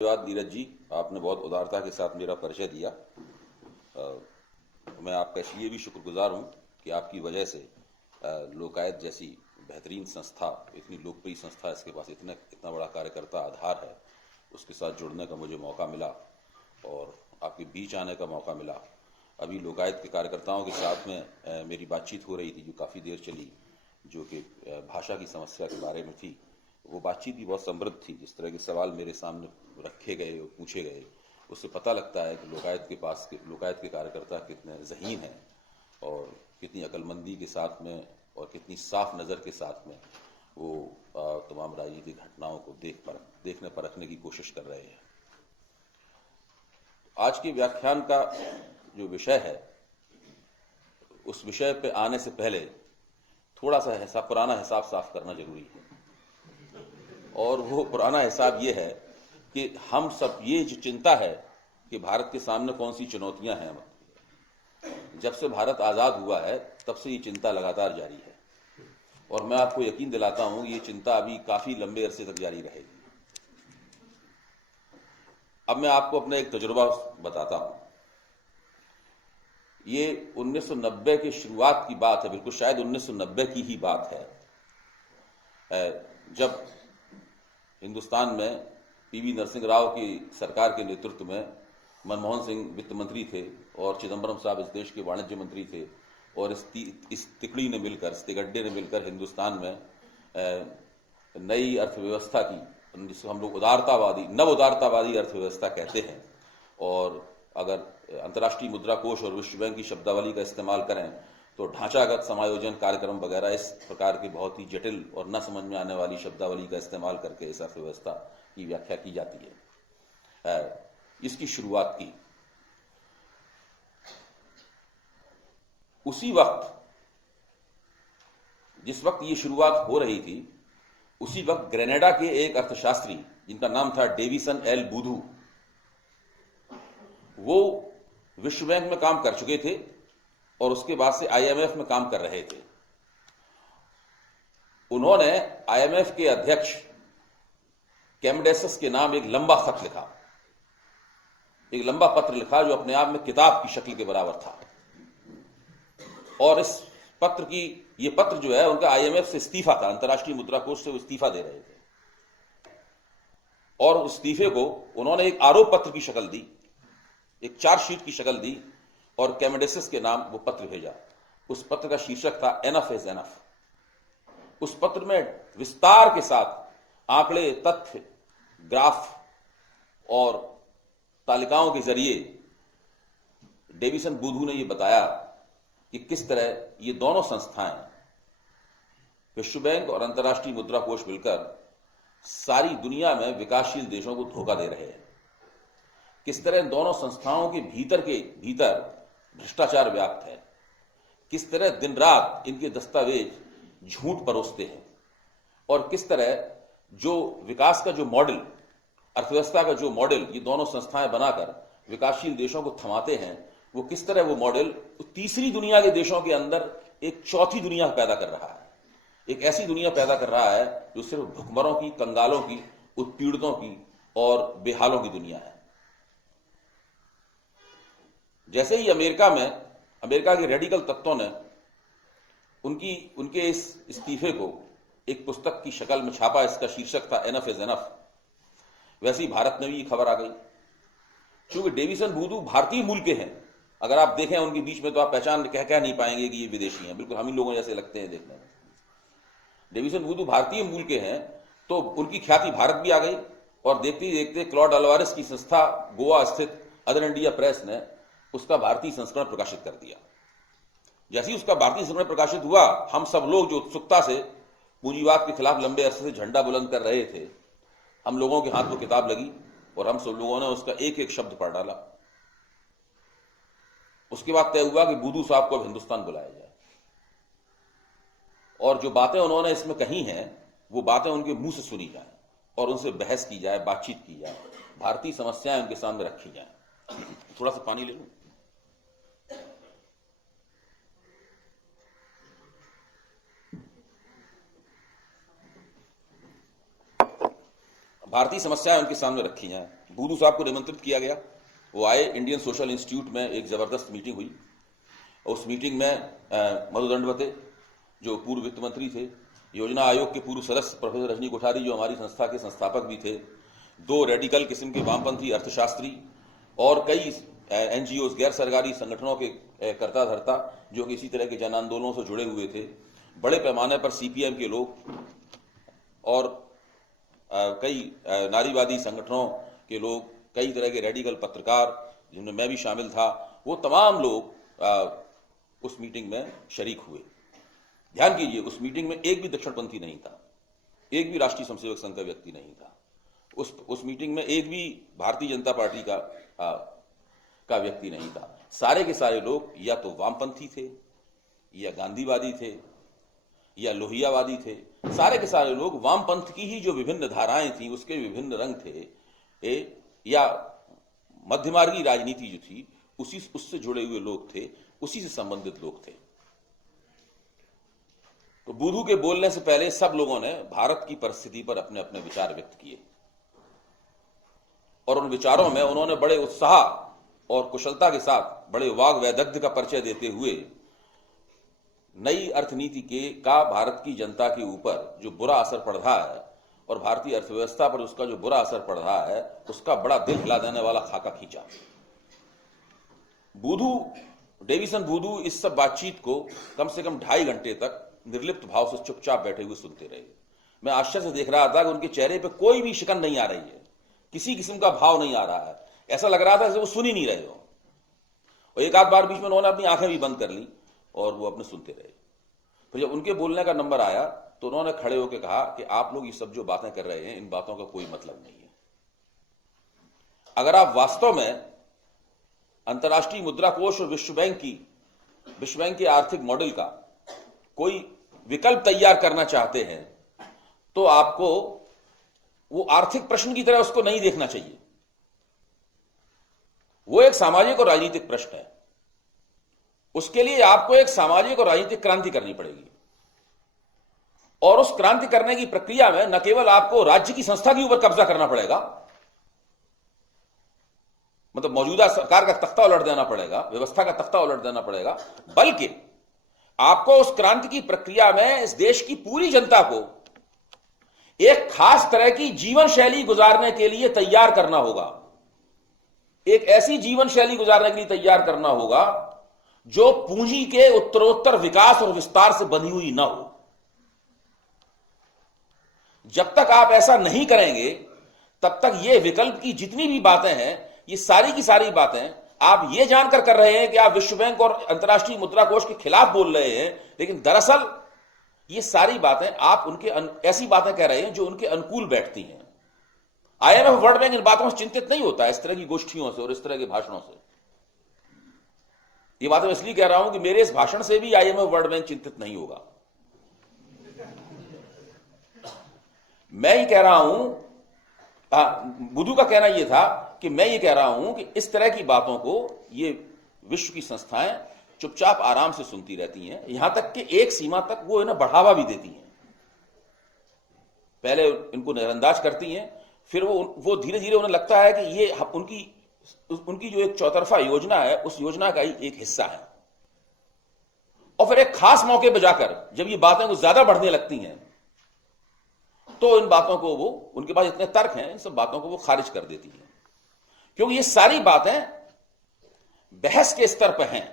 धन्यवाद नीरज जी। आपने बहुत उदारता के साथ मेरा परिचय दिया। मैं आपका इसलिए भी शुक्रगुजार हूँ कि आपकी वजह से लोकायत जैसी बेहतरीन संस्था, इतनी लोकप्रिय संस्था, इसके पास इतना इतना बड़ा कार्यकर्ता आधार है, उसके साथ जुड़ने का मुझे मौका मिला और आपके बीच आने का मौका मिला। अभी लोकायत के कार्यकर्ताओं के साथ में मेरी बातचीत हो रही थी जो काफ़ी देर चली, जो कि भाषा की समस्या के बारे में थी। वो बातचीत भी बहुत समृद्ध थी। जिस तरह के सवाल मेरे सामने रखे गए और पूछे गए, उससे पता लगता है कि लोकायत के कार्यकर्ता कितने ज़हीन हैं और कितनी अक्लमंदी के साथ में और कितनी साफ नज़र के साथ में वो तमाम राजनीतिक घटनाओं को देखने परखने की कोशिश कर रहे हैं। आज के व्याख्यान का जो विषय है, उस विषय पे आने से पहले थोड़ा सा पुराना हिसाब साफ करना जरूरी है। और वो पुराना हिसाब ये है कि हम सब, ये जो चिंता है कि भारत के सामने कौन सी चुनौतियां हैं, जब से भारत आज़ाद हुआ है तब से ये चिंता लगातार जारी है। और मैं आपको यकीन दिलाता हूं ये चिंता अभी काफ़ी लंबे अरसे तक जारी रहेगी। अब मैं आपको अपना एक तजुर्बा बताता हूं। ये 1990 की शुरुआत की बात है, बिल्कुल शायद 1990 की ही बात है, जब हिंदुस्तान में पीवी नरसिंह राव की सरकार के नेतृत्व में मनमोहन सिंह वित्त मंत्री थे और चिदंबरम साहब इस देश के वाणिज्य मंत्री थे। और इस तिकड़ी ने मिलकर, इस तिगड्डे ने मिलकर हिंदुस्तान में नई अर्थव्यवस्था की, जिसको हम लोग नव उदारतावादी अर्थव्यवस्था कहते हैं। और अगर अंतर्राष्ट्रीय मुद्रा कोष और विश्व बैंक की शब्दावली का इस्तेमाल करें तो ढांचागत समायोजन कार्यक्रम वगैरह इस प्रकार की बहुत ही जटिल और न समझ में आने वाली शब्दावली का इस्तेमाल करके इस अर्थव्यवस्था की व्याख्या की जाती है। इसकी शुरुआत की उसी वक्त, जिस वक्त ये शुरुआत हो रही थी, उसी वक्त ग्रेनेडा के एक अर्थशास्त्री जिनका नाम था डेविसन एल बूधू, वो विश्व बैंक में काम कर चुके थे और उसके बाद से आईएमएफ में काम कर रहे थे। उन्होंने आईएमएफ के अध्यक्ष कैमडेसस के नाम एक लंबा खत लिखा, एक लंबा पत्र लिखा जो अपने आप में किताब की शक्ल के बराबर था। और इस पत्र की, ये पत्र जो है उनका आईएमएफ से इस्तीफा था, अंतर्राष्ट्रीय मुद्रा कोष से वो इस्तीफा दे रहे थे। और उस इस्तीफे को उन्होंने एक आरोप पत्र की शक्ल दी, एक चार्जशीट की शक्ल दी और कैमडेसस के नाम वो पत्र भेजा। उस पत्र का शीर्षक था एनफ इज एनफ। उस पत्र में विस्तार के साथ आंकड़े, तथ्य, ग्राफ और तालिकाओं के जरिए डेविसन बूधू ने यह बताया कि किस तरह ये दोनों संस्थाएं, विश्व बैंक और अंतर्राष्ट्रीय मुद्रा कोष, मिलकर सारी दुनिया में विकासशील देशों को धोखा दे रहे हैं। किस तरह इन दोनों संस्थाओं के भीतर भ्रष्टाचार व्याप्त है। किस तरह दिन रात इनके दस्तावेज झूठ परोसते हैं। और किस तरह जो विकास का जो मॉडल, अर्थव्यवस्था का जो मॉडल ये दोनों संस्थाएं बनाकर विकासशील देशों को थमाते हैं, वो किस तरह वो मॉडल तीसरी दुनिया के देशों के अंदर एक चौथी दुनिया पैदा कर रहा है। एक ऐसी दुनिया पैदा कर रहा है जो सिर्फ भुखमरों की, कंगालों की, उत्पीड़ितों की और बेहालों की दुनिया है। जैसे ही अमेरिका के रेडिकल तत्वों ने उनके इस इस्तीफे को एक पुस्तक की शक्ल में छापा, इसका शीर्षक था एनफ इज एनफ, वैसे ही भारत में भी खबर आ गई। क्योंकि डेविसन बूधू भारतीय मूल के हैं। अगर आप देखें उनके बीच में तो आप पहचान कह नहीं पाएंगे कि ये विदेशी हैं, बिल्कुल हम ही लोगों जैसे लगते हैं देखने में। डेविसन बूधू भारतीय मूल के हैं, तो उनकी ख्याति भारत भी आ गई। और देखते ही देखते क्लॉड अल्वारेस की संस्था गोवा स्थित अदर इंडिया प्रेस ने उसका भारतीय संस्करण प्रकाशित कर दिया। जैसे ही उसका भारतीय संस्करण प्रकाशित हुआ, हम सब लोग जो उत्सुकता से पूंजीवाद के खिलाफ लंबे अरसे से झंडा बुलंद कर रहे थे, हम लोगों के हाथ वो किताब लगी और हम सब लोगों ने उसका एक एक शब्द पढ़ डाला। उसके बाद तय हुआ कि बूधू साहब को अब हिंदुस्तान बुलाया जाए और जो बातें उन्होंने इसमें कही हैं वो बातें उनके मुंह से सुनी जाए और उनसे बहस की जाए, बातचीत की जाए, भारतीय समस्याएं उनके सामने रखी जाए। थोड़ा सा पानी ले लूं। भारतीय समस्याएं उनके सामने रखी हैं। बूधू साहब को निमंत्रित किया गया, वो आए। इंडियन सोशल इंस्टीट्यूट में एक ज़बरदस्त मीटिंग हुई। उस मीटिंग में मधु दंडवते जो पूर्व वित्त मंत्री थे, योजना आयोग के पूर्व सदस्य प्रोफेसर रजनी कोठारी जो हमारी संस्था के संस्थापक भी थे, दो रेडिकल किस्म के वामपंथी अर्थशास्त्री और कई एनजीओ गैर सरकारी संगठनों के कर्ता धर्ता जो कि इसी तरह के जन आंदोलनों से जुड़े हुए थे, बड़े पैमाने पर सीपीएम के लोग और कई नारीवादी संगठनों के लोग, कई तरह के रेडिकल पत्रकार जिनमें मैं भी शामिल था, वो तमाम लोग उस मीटिंग में शरीक हुए। ध्यान कीजिए, उस मीटिंग में एक भी दक्षिणपंथी नहीं था, एक भी राष्ट्रीय स्वयंसेवक संघ का व्यक्ति नहीं था। उस मीटिंग में एक भी भारतीय जनता पार्टी का व्यक्ति नहीं था। सारे के सारे लोग या तो वामपंथी थे, या गांधीवादी थे, या लोहियावादी थे। सारे के सारे लोग वामपंथ की ही जो विभिन्न धाराएं थी उसके विभिन्न रंग थे, या मध्यमार्गी राजनीति जो थी उससे जुड़े हुए लोग थे, उसी से संबंधित लोग थे। तो बूधू के बोलने से पहले सब लोगों ने भारत की परिस्थिति पर अपने अपने विचार व्यक्त किए, और उन विचारों में उन्होंने बड़े उत्साह और कुशलता के साथ बड़े वाग वैदग्ध्य का परिचय देते हुए नई अर्थनीति का भारत की जनता के ऊपर जो बुरा असर पड़ रहा है और भारतीय अर्थव्यवस्था पर उसका जो बुरा असर पड़ रहा है, उसका बड़ा दिल हिला देने वाला खाका खींचा। डेविसन बूधू इस सब बातचीत को कम से कम 2.5 घंटे तक निर्लिप्त भाव से चुपचाप बैठे हुए सुनते रहे। मैं आश्चर्य से देख रहा था कि उनके चेहरे पे कोई भी शिकन नहीं आ रही है, किसी किस्म का भाव नहीं आ रहा है। ऐसा लग रहा था जैसे वो सुन ही नहीं रहे हो। और एक आध बार बीच में उन्होंने अपनी आंखें भी बंद कर ली और वो अपने सुनते रहे। फिर जब उनके बोलने का नंबर आया तो उन्होंने खड़े होकर कहा कि आप लोग ये सब जो बातें कर रहे हैं, इन बातों का कोई मतलब नहीं है। अगर आप वास्तव में अंतर्राष्ट्रीय मुद्रा कोष और विश्व बैंक के आर्थिक मॉडल का कोई विकल्प तैयार करना चाहते हैं, तो आपको वो आर्थिक प्रश्न की तरह उसको नहीं देखना चाहिए। वो एक सामाजिक और राजनीतिक प्रश्न है। उसके लिए आपको एक सामाजिक और राजनीतिक क्रांति करनी पड़ेगी, और उस क्रांति करने की प्रक्रिया में न केवल आपको राज्य की संस्था के ऊपर कब्जा करना पड़ेगा, मतलब मौजूदा सरकार का तख्ता उलट देना पड़ेगा, व्यवस्था का तख्ता उलट देना पड़ेगा, बल्कि आपको उस क्रांति की प्रक्रिया में इस देश की पूरी जनता को एक खास तरह की जीवन शैली गुजारने के लिए तैयार करना होगा। एक ऐसी जीवन शैली गुजारने के लिए तैयार करना होगा जो पूंजी के उत्तरोत्तर विकास और विस्तार से बंधी हुई ना हो। जब तक आप ऐसा नहीं करेंगे, तब तक ये विकल्प की जितनी भी बातें हैं, ये सारी की सारी बातें आप ये जानकर कर रहे हैं कि आप विश्व बैंक और अंतर्राष्ट्रीय मुद्रा कोष के खिलाफ बोल रहे हैं, लेकिन दरअसल ये सारी बातें आप ऐसी बातें कह रहे हैं जो उनके अनुकूल बैठती हैं। आईएमएफ, वर्ल्ड बैंक इन बातों से चिंतित नहीं होता, इस तरह की गोष्ठियों से और इस तरह के भाषणों से। ये बात मैं इसलिए कह रहा हूं कि मेरे इस भाषण से भी आईएमएफ, वर्ल्ड बैंक चिंतित नहीं होगा। मैं ये कह रहा हूं, बुद्धू का कहना यह था कि मैं ये कह रहा हूं कि इस तरह की बातों को ये विश्व की संस्थाएं चुपचाप आराम से सुनती रहती हैं, यहां तक कि एक सीमा तक वो इन्हें बढ़ावा भी देती हैं। पहले इनको नजरअंदाज करती हैं, फिर वो धीरे धीरे उन्हें लगता है कि ये उनकी जो एक चौतरफा योजना है, उस योजना का ही एक हिस्सा है। और फिर एक खास मौके पर जाकर जब ये बातें कुछ ज्यादा बढ़ने लगती हैं, तो इन बातों को वो, उनके पास इतने तर्क हैं, इन सब बातों को वो खारिज कर देती हैं, क्योंकि ये सारी बातें बहस के स्तर पर हैं।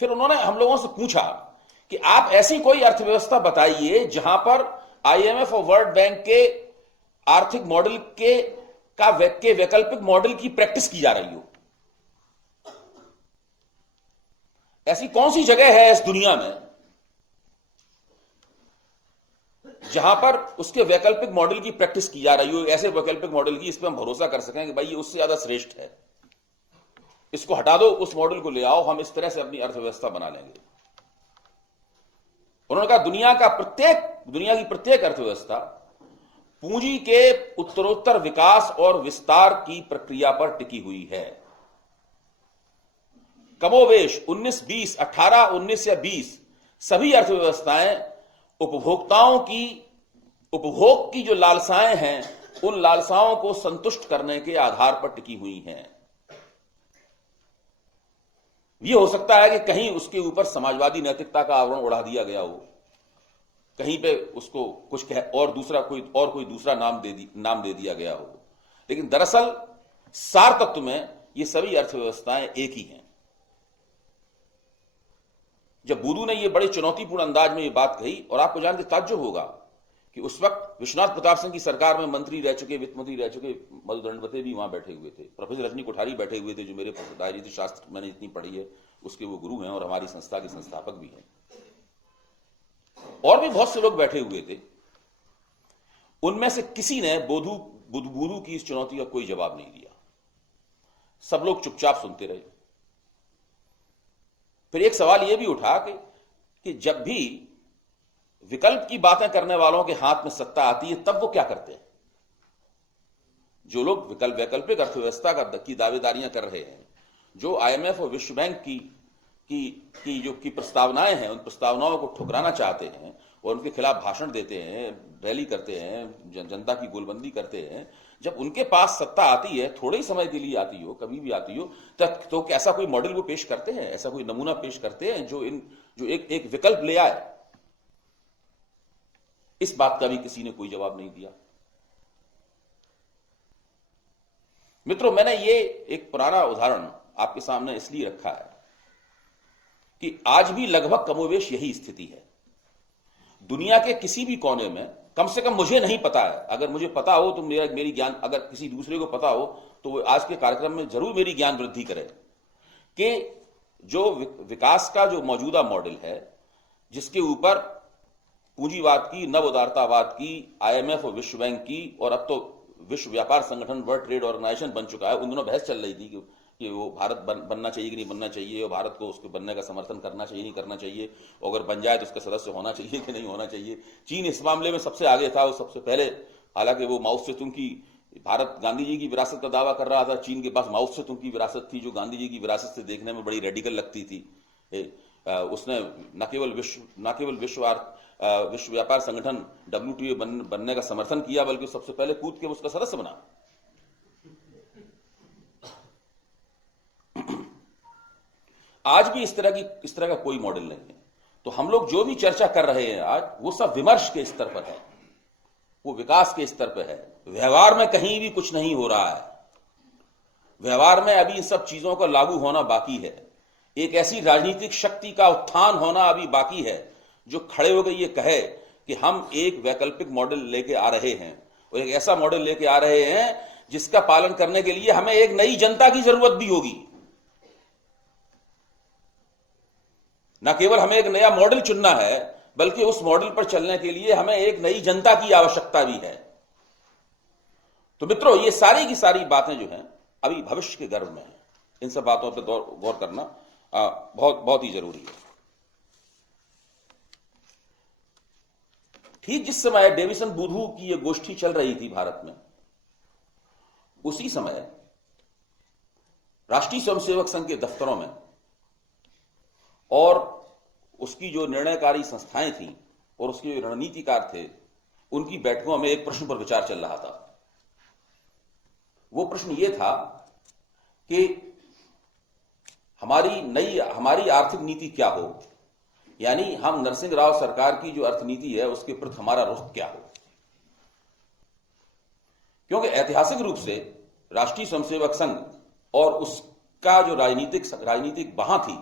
फिर उन्होंने हम लोगों से पूछा कि आप ऐसी कोई अर्थव्यवस्था बताइए जहां पर आईएमएफ और वर्ल्ड बैंक के आर्थिक मॉडल के वैकल्पिक मॉडल की प्रैक्टिस की जा रही हो। ऐसी कौन सी जगह है इस दुनिया में जहां पर उसके वैकल्पिक मॉडल की प्रैक्टिस की जा रही हो, ऐसे वैकल्पिक मॉडल की इस पर हम भरोसा कर सकें कि भाई ये उससे ज्यादा श्रेष्ठ है, इसको हटा दो, उस मॉडल को ले आओ, हम इस तरह से अपनी अर्थव्यवस्था बना लेंगे। उन्होंने कहा दुनिया की प्रत्येक अर्थव्यवस्था पूंजी के उत्तरोत्तर विकास और विस्तार की प्रक्रिया पर टिकी हुई है। कमोवेश 19-20, 18-19 या 20 सभी अर्थव्यवस्थाएं उपभोक्ताओं की उपभोग की जो लालसाएं हैं, उन लालसाओं को संतुष्ट करने के आधार पर टिकी हुई हैं। यह हो सकता है कि कहीं उसके ऊपर समाजवादी नैतिकता का आवरण उड़ा दिया गया हो, कहीं पे उसको कुछ कह और कोई दूसरा नाम दे दिया गया हो, लेकिन दरअसल सार तत्व में ये सभी अर्थव्यवस्थाएं एक ही हैं। जब बूदू ने ये बड़े चुनौतीपूर्ण अंदाज में ये बात कही, और आपको जान के ताज्जुब होगा कि उस वक्त विश्वनाथ प्रताप सिंह की सरकार में मंत्री रह चुके, वित्त मंत्री रह चुके मधु दंडवते भी वहां बैठे हुए थे, प्रोफेसर रजनी कोठारी बैठे हुए थे, जो मेरे राजनीति शास्त्र मैंने जितनी पढ़ी है उसके वो गुरु हैं और हमारी संस्था के संस्थापक भी हैं, और भी बहुत से लोग बैठे हुए थे। उनमें से किसी ने बूदू की इस चुनौती का कोई जवाब नहीं दिया। सब लोग चुपचाप सुनते रहे। फिर एक सवाल यह भी उठा कि जब भी विकल्प की बातें करने वालों के हाथ में सत्ता आती है, तब वो क्या करते हैं? जो लोग वैकल्पिक अर्थव्यवस्था की दावेदारियां कर रहे हैं, जो आईएमएफ और विश्व बैंक की प्रस्तावनाएं हैं, उन प्रस्तावनाओं को ठुकराना चाहते हैं और उनके खिलाफ भाषण देते हैं, रैली करते हैं, जनता की गोलबंदी करते हैं, जब उनके पास सत्ता आती है, थोड़े ही समय के लिए आती हो, कभी भी आती हो, तो ऐसा कोई मॉडल वो पेश करते हैं, ऐसा कोई नमूना पेश करते हैं जो एक विकल्प ले आए? इस बात का भी किसी ने कोई जवाब नहीं दिया। मित्रों, मैंने ये एक पुराना उदाहरण आपके सामने इसलिए रखा है कि आज भी लगभग कमोवेश यही स्थिति है। दुनिया के किसी भी कोने में, कम से कम मुझे नहीं पता है, अगर मुझे पता हो तो मेरी ज्ञान, अगर किसी दूसरे को पता हो तो वो आज के कार्यक्रम में जरूर मेरी ज्ञान वृद्धि करे, कि जो विकास का जो मौजूदा मॉडल है, जिसके ऊपर पूंजीवाद की, नव उदारतावाद की, आईएमएफ और विश्व बैंक की, और अब तो विश्व व्यापार संगठन, वर्ल्ड ट्रेड ऑर्गेनाइजेशन बन चुका है, उन दोनों बहस चल रही थी कि वो भारत बनना चाहिए कि नहीं बनना चाहिए, और भारत को उसके बनने का समर्थन करना चाहिए नहीं करना चाहिए, और अगर बन जाए तो उसका सदस्य होना चाहिए कि नहीं होना चाहिए। चीन इस मामले में सबसे आगे था, वो सबसे पहले, हालांकि वो माओ सेतुंग की, भारत गांधी जी की विरासत का दावा कर रहा था, चीन के पास माओ सेतुंग की विरासत थी, जो गांधी जी की विरासत से देखने में बड़ी रेडिकल लगती थी। उसने न केवल विश्व व्यापार संगठन WTO बनने का समर्थन किया, बल्कि सबसे पहले कूद के उसका सदस्य बना। आज भी इस तरह का कोई मॉडल नहीं है। तो हम लोग जो भी चर्चा कर रहे हैं आज, वो सब विमर्श के स्तर पर है, वो विकास के स्तर पर है। व्यवहार में कहीं भी कुछ नहीं हो रहा है। व्यवहार में अभी इन सब चीजों का लागू होना बाकी है। एक ऐसी राजनीतिक शक्ति का उत्थान होना अभी बाकी है जो खड़े होकर ये कहे कि हम एक वैकल्पिक मॉडल लेके आ रहे हैं, और एक ऐसा मॉडल लेके आ रहे हैं जिसका पालन करने के लिए हमें एक नई जनता की जरूरत भी होगी। न केवल हमें एक नया मॉडल चुनना है, बल्कि उस मॉडल पर चलने के लिए हमें एक नई जनता की आवश्यकता भी है। तो मित्रों, ये सारी की सारी बातें जो हैं अभी भविष्य के गर्भ में हैं। इन सब बातों पर गौर करना बहुत बहुत ही जरूरी है। ठीक जिस समय डेविसन बूदू की यह गोष्ठी चल रही थी भारत में, उसी समय राष्ट्रीय स्वयंसेवक संघ के दफ्तरों में और उसकी जो निर्णयकारी संस्थाएं थीं और उसके जो रणनीतिकार थे, उनकी बैठकों में एक प्रश्न पर विचार चल रहा था। वो प्रश्न ये था कि हमारी आर्थिक नीति क्या हो, यानी हम नरसिंह राव सरकार की जो अर्थनीति है उसके प्रति हमारा रुख क्या हो। क्योंकि ऐतिहासिक रूप से राष्ट्रीय स्वयंसेवक संघ और उसका जो राजनीतिक बाह थी,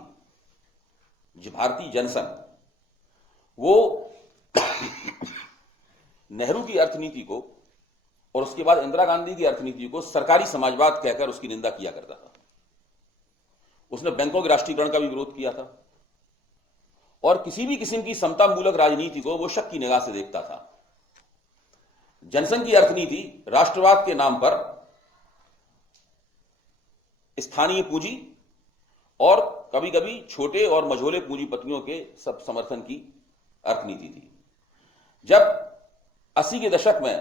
जो भारतीय जनसंघ, वो नेहरू की अर्थनीति को और उसके बाद इंदिरा गांधी की अर्थनीति को सरकारी समाजवाद कहकर उसकी निंदा किया करता था। उसने बैंकों के राष्ट्रीयकरण का भी विरोध किया था, और किसी भी किस्म की समता मूलक राजनीति को वो शक की निगाह से देखता था। जनसंघ की अर्थनीति राष्ट्रवाद के नाम पर स्थानीय पूंजी और कभी कभी छोटे और मझोले पूंजीपतियों के सब समर्थन की अर्थनीति थी। जब 80 के दशक में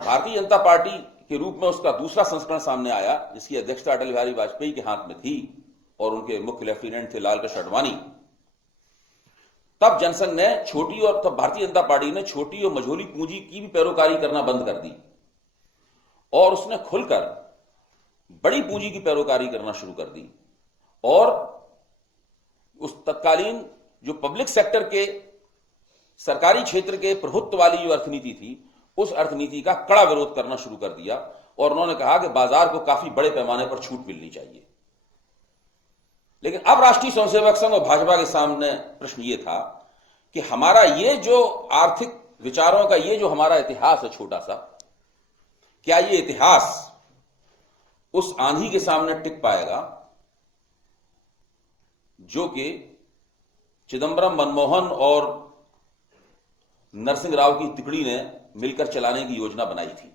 भारतीय जनता पार्टी के रूप में उसका दूसरा संस्करण सामने आया, जिसकी अध्यक्षता अटल बिहारी वाजपेयी के हाथ में थी और उनके मुख्य लेफ्टिनेंट थे लाल कृष्ण आडवाणी, तब जनसंघ ने छोटी और तब भारतीय जनता पार्टी ने छोटी और मझोली पूंजी की भी पैरोकारी करना बंद कर दी और उसने खुलकर बड़ी पूंजी की पैरोकारी करना शुरू कर दी। और उस तत्कालीन जो पब्लिक सेक्टर के सरकारी क्षेत्र के प्रभुत्व वाली जो अर्थनीति थी, उस अर्थनीति का कड़ा विरोध करना शुरू कर दिया और उन्होंने कहा कि बाजार को काफी बड़े पैमाने पर छूट मिलनी चाहिए। लेकिन अब राष्ट्रीय स्वयंसेवक संघ और भाजपा के सामने प्रश्न यह था कि हमारा ये जो आर्थिक विचारों का ये जो हमारा इतिहास है छोटा सा, क्या ये इतिहास उस आंधी के सामने टिक पाएगा जो कि चिदंबरम, मनमोहन और नरसिंह राव की तिकड़ी ने मिलकर चलाने की योजना बनाई थी,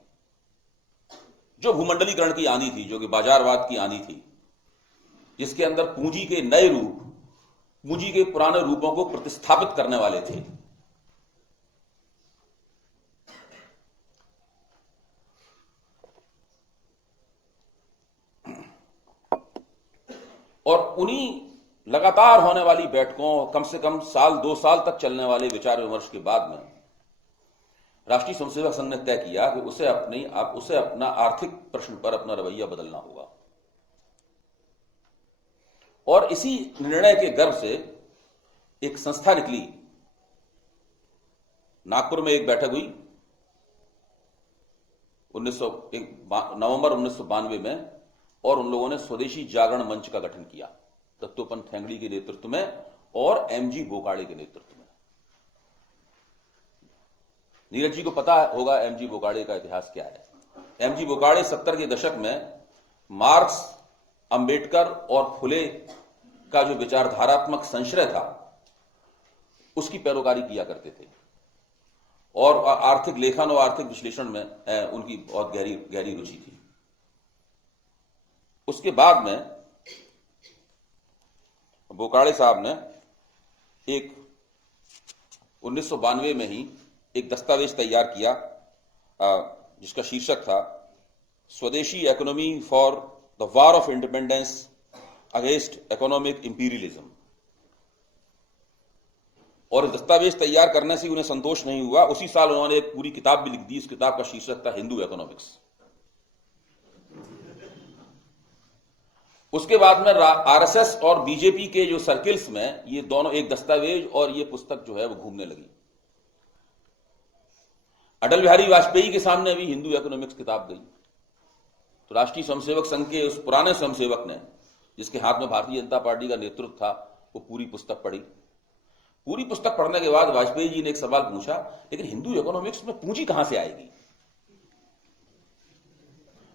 जो भूमंडलीकरण की आंधी थी, जो कि बाजारवाद की आंधी थी, जिसके अंदर पूंजी के नए रूप, पूंजी के पुराने रूपों को प्रतिस्थापित करने वाले थे। और उन्हीं लगातार होने वाली बैठकों, कम से कम साल 2 साल तक चलने वाले विचार विमर्श के बाद में राष्ट्रीय स्वयंसेवक संघ ने तय किया कि उसे अपना आर्थिक प्रश्न पर अपना रवैया बदलना होगा। और इसी निर्णय के गर्भ से एक संस्था निकली। नागपुर में एक बैठक हुई नवंबर 1992 में और उन लोगों ने स्वदेशी जागरण मंच का गठन किया, दत्तोपंत ठेंगड़ी के नेतृत्व में और एमजी बोकाड़े के नेतृत्व में। नीरज जी को पता होगा एमजी बोकाड़े का इतिहास क्या है। एमजी बोकाड़े 70 के दशक में मार्क्स, अंबेडकर और फुले का जो विचारधारात्मक संश्रय था उसकी पैरोकारी किया करते थे और आर्थिक लेखन और आर्थिक विश्लेषण में उनकी बहुत गहरी रुचि थी। उसके बाद में बोकाड़े साहब ने 1992 में ही एक दस्तावेज तैयार किया जिसका शीर्षक था स्वदेशी economy for the war of independence against economic imperialism. और दस्तावेज तैयार करने से उन्हें संतोष नहीं हुआ, उसी साल उन्होंने एक पूरी किताब भी लिख दी। इस किताब का शीर्षक था हिंदू इकोनॉमिक्स। उसके बाद में आरएसएस और बीजेपी के जो सर्किल्स में ये दोनों, एक दस्तावेज और ये पुस्तक जो है वो घूमने लगी। अटल बिहारी वाजपेयी के सामने भी हिंदू इकोनॉमिक्स किताब गई। तो राष्ट्रीय स्वयंसेवक संघ के उस पुराने स्वयंसेवक ने, जिसके हाथ में भारतीय जनता पार्टी का नेतृत्व था, वो पूरी पुस्तक पढ़ी। पूरी पुस्तक पढ़ने के बाद वाजपेयी जी ने एक सवाल पूछा, लेकिन हिंदू इकोनॉमिक्स में पूंजी कहां से आएगी?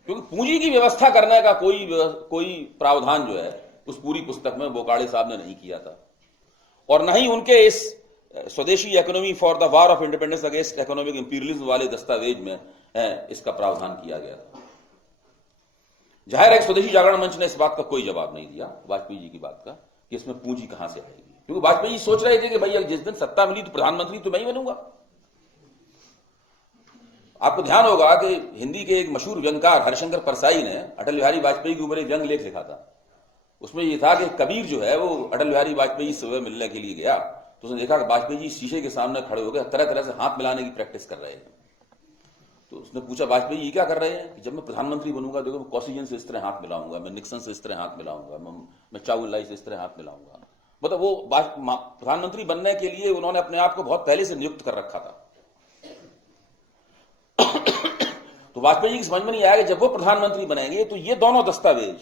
क्योंकि पूंजी की व्यवस्था करने का कोई प्रावधान जो है उस पूरी पुस्तक में बोकाड़े साहब ने नहीं किया था। और न ही उनके इस स्वदेशी economy for the war of independence against economic imperialism वाले दस्तावेज में इसका प्रावधान किया गया था। जाहिर है स्वदेशी जागरण मंच ने इस बात का कोई जवाब नहीं दिया, वाजपेयी जी की बात का, कि इसमें पूंजी कहां से आएगी। क्योंकि वाजपेयी जी सोच रहे थे कि भाई जिस दिन सत्ता मिली तो प्रधानमंत्री तो मैं ही बनूंगा। आपको ध्यान होगा कि हिंदी के एक मशहूर व्यंगकार हरिशंकर परसाई ने अटल बिहारी वाजपेयी के ऊपर एक व्यंग लेख लिखा था। उसमें यह था कि कबीर जो है वो अटल बिहारी वाजपेयी से सुबह मिलने के लिए गया तो उसने देखा कि वाजपेयी जी शीशे के सामने खड़े हो गए, तरह तरह से हाथ मिलाने की प्रैक्टिस कर रहे हैं। तो उसने पूछा, वाजपेयी जी क्या कर रहे हैं? कि जब मैं प्रधानमंत्री बनूंगा देखो मैं कौशिजन से इस तरह हाथ मिलाऊंगा, मैं निक्सन से इस तरह हाथ मिलाऊंगा, मैं चाउलाई से इस तरह हाथ मिलाऊंगा। मतलब वो प्रधानमंत्री बनने के लिए उन्होंने अपने आप को बहुत पहले से नियुक्त कर रखा था। तो वाजपेयी जी की समझ में नहीं आया कि जब वो प्रधानमंत्री बनेंगे तो ये दोनों दस्तावेज,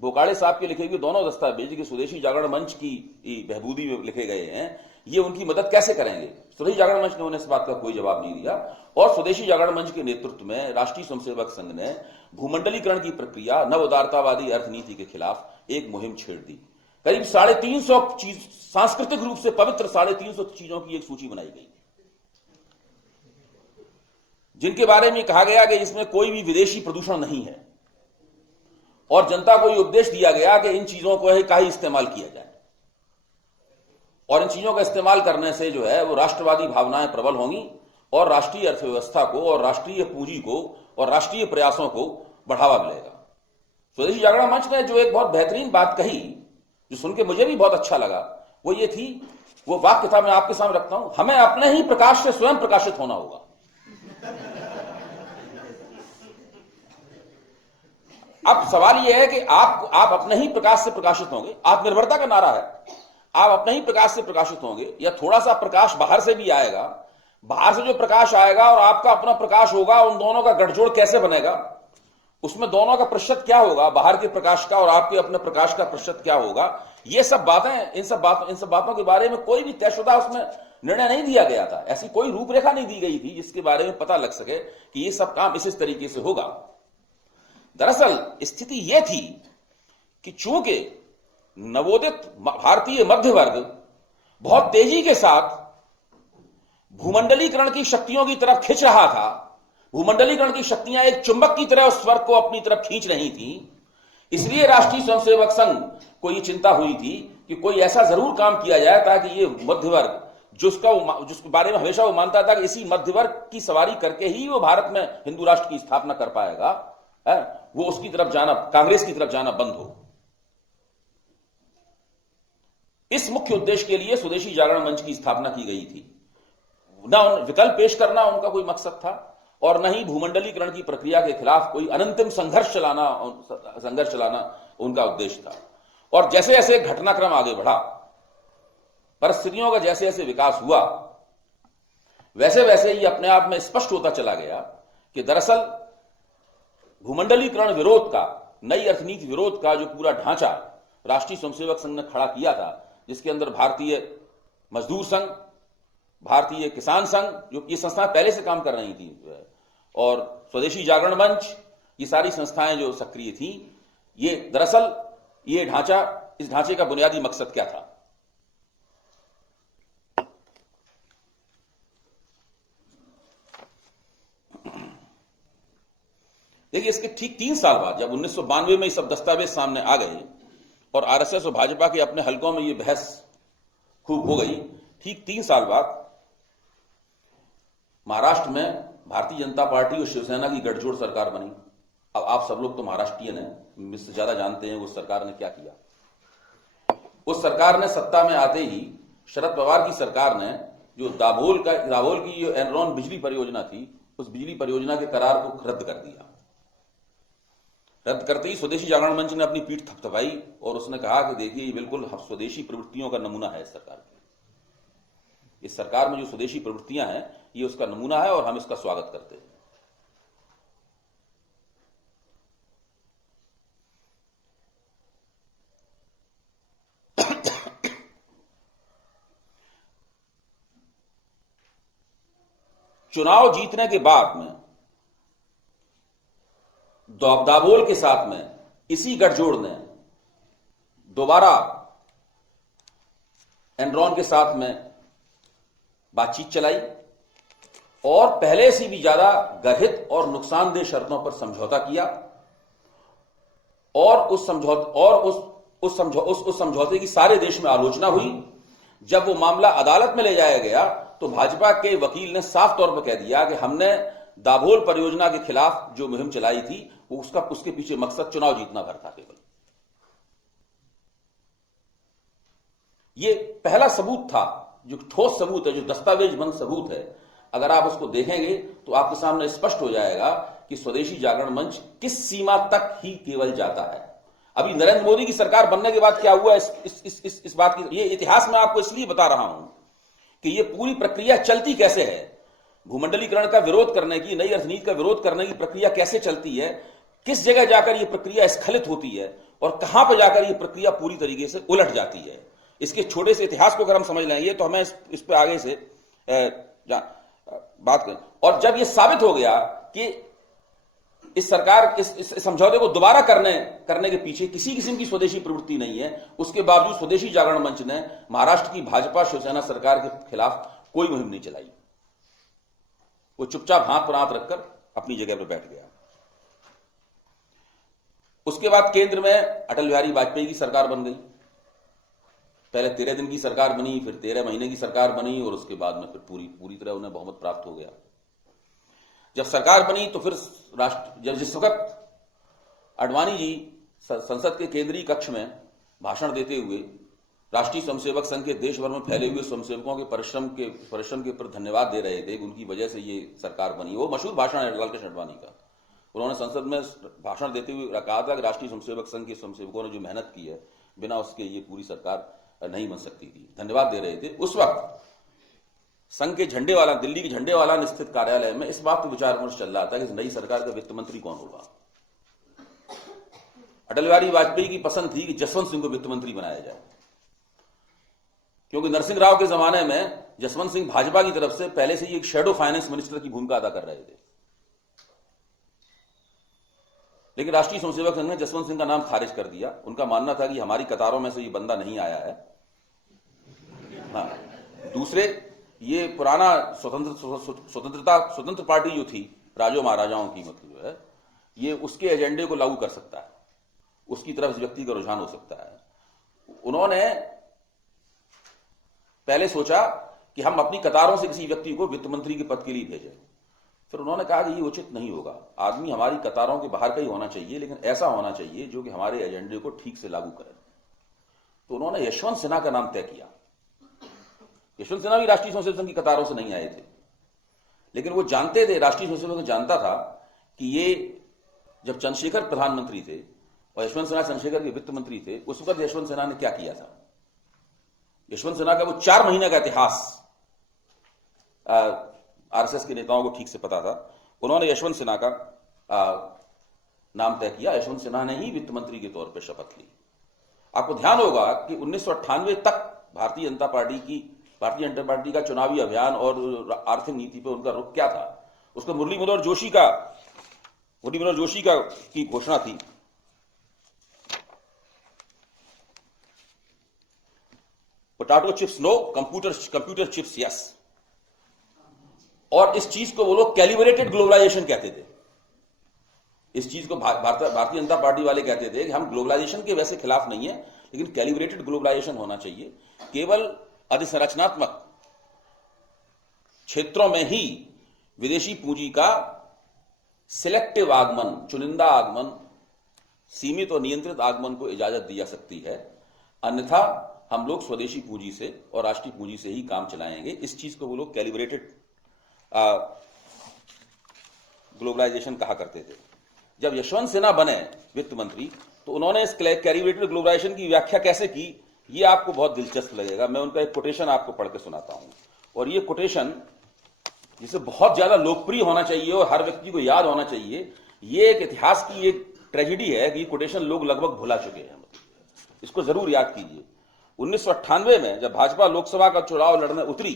बोकाड़े साहब के लिखे हुए दोनों दस्तावेज कि स्वदेशी जागरण मंच की बहबूदी में लिखे गए हैं, ये उनकी मदद कैसे करेंगे? स्वदेशी जागरण मंच ने उन्हें इस बात का कोई जवाब नहीं दिया। और स्वदेशी जागरण मंच के नेतृत्व में राष्ट्रीय स्वयंसेवक संघ ने भूमंडलीकरण की प्रक्रिया, नव उदारतावादी अर्थनीति के खिलाफ एक मुहिम छेड़ दी। करीब 350 चीज, सांस्कृतिक रूप से पवित्र 350 चीजों की एक सूची बनाई गई, जिनके बारे में कहा गया कि इसमें कोई भी विदेशी प्रदूषण नहीं है। और जनता को यह उपदेश दिया गया कि इन चीजों को का ही इस्तेमाल किया जाए और इन चीजों का इस्तेमाल करने से जो है वो राष्ट्रवादी भावनाएं प्रबल होंगी और राष्ट्रीय अर्थव्यवस्था को और राष्ट्रीय पूंजी को और राष्ट्रीय प्रयासों को बढ़ावा मिलेगा। स्वदेशी जागरण मंच ने जो एक बहुत बेहतरीन बात कही, जो सुन के मुझे भी बहुत अच्छा लगा, वो ये थी वो वाक्य था, मैं आपके सामने रखता हूं, हमें अपने ही प्रकाश से स्वयं प्रकाशित होना होगा। अब सवाल यह है कि आप अपने ही प्रकाश से प्रकाशित होंगे, आत्मनिर्भरता का नारा है, आप अपने ही प्रकाश से प्रकाशित होंगे, या थोड़ा सा प्रकाश बाहर से भी आएगा? बाहर से जो प्रकाश आएगा और आपका अपना प्रकाश होगा, उन दोनों का गठजोड़ कैसे बनेगा? उसमें दोनों का प्रतिशत क्या होगा, बाहर के प्रकाश का और आपके अपने प्रकाश का प्रतिशत क्या होगा? ये सब बातें, इन सब बातों के बारे में कोई भी तयशुदा उसमें निर्णय नहीं दिया गया था। ऐसी कोई रूपरेखा नहीं दी गई थी जिसके बारे में पता लग सके कि ये सब काम इस तरीके से होगा। दरअसल स्थिति यह थी कि चूंकि नवोदित भारतीय मध्य वर्ग बहुत तेजी के साथ भूमंडलीकरण की शक्तियों की तरफ खिंच रहा था, भूमंडलीकरण की शक्तियां एक चुंबक की तरह उस वर्ग को अपनी तरफ खींच रही थी, इसलिए राष्ट्रीय स्वयंसेवक संघ को यह चिंता हुई थी कि कोई ऐसा जरूर काम किया जाए ताकि ये मध्य वर्ग, जिसके बारे में हमेशा वो मानता था कि इसी मध्य वर्ग की सवारी करके ही वो भारत में हिंदू राष्ट्र की स्थापना कर पाएगा, वो उसकी तरफ जाना, कांग्रेस की तरफ जाना बंद हो। इस मुख्य उद्देश्य के लिए स्वदेशी जागरण मंच की स्थापना की गई थी। न विकल्प पेश करना उनका कोई मकसद था और न ही भूमंडलीकरण की प्रक्रिया के खिलाफ कोई अनंतिम संघर्ष चलाना उनका उद्देश्य था। और जैसे जैसे घटनाक्रम आगे बढ़ा, परिस्थितियों का जैसे जैसे विकास हुआ, वैसे वैसे ही अपने आप में स्पष्ट होता चला गया कि दरअसल भूमंडलीकरण विरोध का, नई अर्थनीति विरोध का जो पूरा ढांचा राष्ट्रीय स्वयंसेवक संघ ने खड़ा किया था, जिसके अंदर भारतीय मजदूर संघ, भारतीय किसान संघ, जो ये संस्थाएं पहले से काम कर रही थी, और स्वदेशी जागरण मंच, ये सारी संस्थाएं जो सक्रिय थी, ये दरअसल ये ढांचा, इस ढांचे का बुनियादी मकसद क्या था? देखिए, इसके ठीक 3 साल बाद, जब 1992 में ये सब दस्तावेज सामने आ गए और आरएसएस और भाजपा के अपने हलकों में ये बहस खूब हो गई, ठीक 3 साल बाद महाराष्ट्र में भारतीय जनता पार्टी और शिवसेना की गठजोड़ सरकार बनी। अब आप सब लोग तो महाराष्ट्रियन हैं, मुझसे ज्यादा जानते हैं उस सरकार ने क्या किया। उस सरकार ने सत्ता में आते ही शरद पवार की सरकार ने जो दाभोल की जो एनरॉन बिजली परियोजना थी, उस बिजली परियोजना के करार को रद्द कर दिया। रद्द करते ही स्वदेशी जागरण मंच ने अपनी पीठ थपथपाई और उसने कहा कि देखिए, ये बिल्कुल स्वदेशी प्रवृत्तियों का नमूना है। इस सरकार में जो स्वदेशी प्रवृत्तियां हैं, ये उसका नमूना है और हम इसका स्वागत करते हैं। चुनाव जीतने के बाद में दाभोल के साथ में इसी गठजोड़ ने दोबारा एनरॉन के साथ में बातचीत चलाई और पहले से भी ज्यादा गर्हित और नुकसानदेह शर्तों पर समझौता किया, और उस समझौते की सारे देश में आलोचना हुई। जब वो मामला अदालत में ले जाया गया तो भाजपा के वकील ने साफ तौर पर कह दिया कि हमने दाभोल परियोजना के खिलाफ जो मुहिम चलाई थी, वो उसके पीछे मकसद चुनाव जीतना भर था केवल। ये पहला सबूत था, जो ठोस सबूत है, जो दस्तावेज बंद सबूत है। अगर आप उसको देखेंगे तो आपके सामने स्पष्ट हो जाएगा कि स्वदेशी जागरण मंच किस सीमा तक ही केवल जाता है। अभी नरेंद्र मोदी की सरकार बनने के बाद क्या हुआ, इस बात की ये इतिहास में आपको इसलिए बता रहा हूं कि ये पूरी प्रक्रिया चलती कैसे है। भूमंडलीकरण का विरोध करने की, नई अर्थनीति का विरोध करने की प्रक्रिया कैसे चलती है, किस जगह जाकर यह प्रक्रिया स्खलित होती है और कहां पर जाकर यह प्रक्रिया पूरी तरीके से उलट जाती है। इसके छोटे से इतिहास को अगर हम समझ लेंगे तो हमें इस पर आगे से बात करें। और जब यह साबित हो गया कि इस सरकार इस समझौते को दोबारा करने के पीछे किसी किस्म की स्वदेशी प्रवृत्ति नहीं है, उसके बावजूद स्वदेशी जागरण मंच ने महाराष्ट्र की भाजपा शिवसेना सरकार के खिलाफ कोई मुहिम नहीं चलाई। वो चुपचाप हाथ पर हाथ रखकर अपनी जगह पर बैठ गया। उसके बाद केंद्र में अटल बिहारी वाजपेयी की सरकार बन गई। पहले 13 दिन की सरकार बनी, फिर 13 महीने की सरकार बनी, और उसके बाद में फिर पूरी तरह उन्हें बहुमत प्राप्त हो गया। जब सरकार बनी तो फिर जिस वक्त आडवाणी जी संसद के केंद्रीय कक्ष में भाषण देते हुए राष्ट्रीय स्वयंसेवक संघ के देश भर में फैले हुए स्वयंसेवकों के परिश्रम के प्रति धन्यवाद दे रहे थे। उनकी वजह से ये सरकार बनी। वो मशहूर भाषण है लालकृष्ण आडवाणी का। उन्होंने संसद में भाषण देते हुए कहा था कि राष्ट्रीय स्वयंसेवक संघ के स्वयंसेवकों ने जो मेहनत की है, बिना उसके ये पूरी सरकार नहीं बन सकती थी। धन्यवाद दे रहे थे। उस वक्त संघ के झंडे वाला, दिल्ली के झंडे वाला स्थित कार्यालय में इस बात पर विचार विमर्श चल रहा था कि इस नई सरकार का वित्त मंत्री कौन होगा। अटल बिहारी वाजपेयी की पसंद थी कि जसवंत सिंह को वित्त मंत्री बनाया जाए, क्योंकि नरसिंह राव के जमाने में जसवंत सिंह भाजपा की तरफ से पहले से ही एक शैडो फाइनेंस मिनिस्टर की भूमिका अदा कर रहे थे। लेकिन राष्ट्रीय स्वयंसेवक संघ ने जसवंत सिंह का नाम खारिज कर दिया। उनका मानना था कि हमारी कतारों में से ये बंदा नहीं आया है। हाँ, दूसरे, ये पुराना स्वतंत्र पार्टी जो थी राजो महाराजाओं की, मतलब जो है, ये उसके एजेंडे को लागू कर सकता है, उसकी तरफ इस व्यक्ति का रुझान हो सकता है। उन्होंने पहले सोचा कि हम अपनी कतारों से किसी व्यक्ति को वित्त मंत्री के पद के लिए भेजें। फिर उन्होंने कहा कि ये उचित नहीं होगा। आदमी हमारी कतारों के बाहर का ही होना चाहिए, लेकिन ऐसा होना चाहिए जो कि हमारे एजेंडे को ठीक से लागू करे। तो उन्होंने यशवंत सिन्हा का नाम तय किया। यशवंत सिन्हा भी राष्ट्रीय स्वयंसेवक संघ की कतारों से नहीं आए थे, लेकिन वो जानते थे, राष्ट्रीय स्वयंसेवक संघ जानता था कि ये जब चंद्रशेखर प्रधानमंत्री थे और यशवंत सिन्हा चंद्रशेखर के वित्त मंत्री थे, उस वक्त यशवंत सिन्हा ने क्या किया था। यशवंत सिन्हा का वो 4 महीने का इतिहास आरएसएस के नेताओं को ठीक से पता था। उन्होंने यशवंत सिन्हा का नाम तय किया। यशवंत सिन्हा ने ही वित्त मंत्री के तौर पर शपथ ली। आपको ध्यान होगा कि 1998 तक भारतीय जनता पार्टी का चुनावी अभियान और आर्थिक नीति पर उनका रुख क्या था। उसको मुरली मनोहर जोशी की घोषणा थी, potato chips no, computer chips yes. और इस चीज को वो लोग कैलिब्रेटेड ग्लोबलाइजेशन कहते थे। इस चीज को भारतीय जनता पार्टी वाले कहते थे कि हम ग्लोबलाइजेशन के वैसे खिलाफ नहीं है, लेकिन कैलिब्रेटेड ग्लोबलाइजेशन होना चाहिए। केवल अधिसंरचनात्मक क्षेत्रों में ही विदेशी पूंजी का सिलेक्टिव आगमन, चुनिंदा आगमन, सीमित और नियंत्रित आगमन को इजाजत दी जा सकती है। अन्यथा हम लोग स्वदेशी पूंजी से और राष्ट्रीय पूंजी से ही काम चलाएंगे। इस चीज को वो लोग कैलिब्रेटेड ग्लोबलाइजेशन कहा करते थे। जब यशवंत सिन्हा बने वित्त मंत्री, तो उन्होंने इस कैलिब्रेटेड ग्लोबलाइजेशन की व्याख्या कैसे की, ये आपको बहुत दिलचस्प लगेगा। मैं उनका एक कोटेशन आपको पढ़ के सुनाता हूं। और ये कोटेशन, जिसे बहुत ज्यादा लोकप्रिय होना चाहिए और हर व्यक्ति को याद होना चाहिए, ये एक इतिहास की एक ट्रेजेडी है कि ये कोटेशन लोग लगभग भुला चुके हैं। इसको जरूर याद कीजिए। 1998 में जब भाजपा लोकसभा का चुनाव लड़ने उतरी,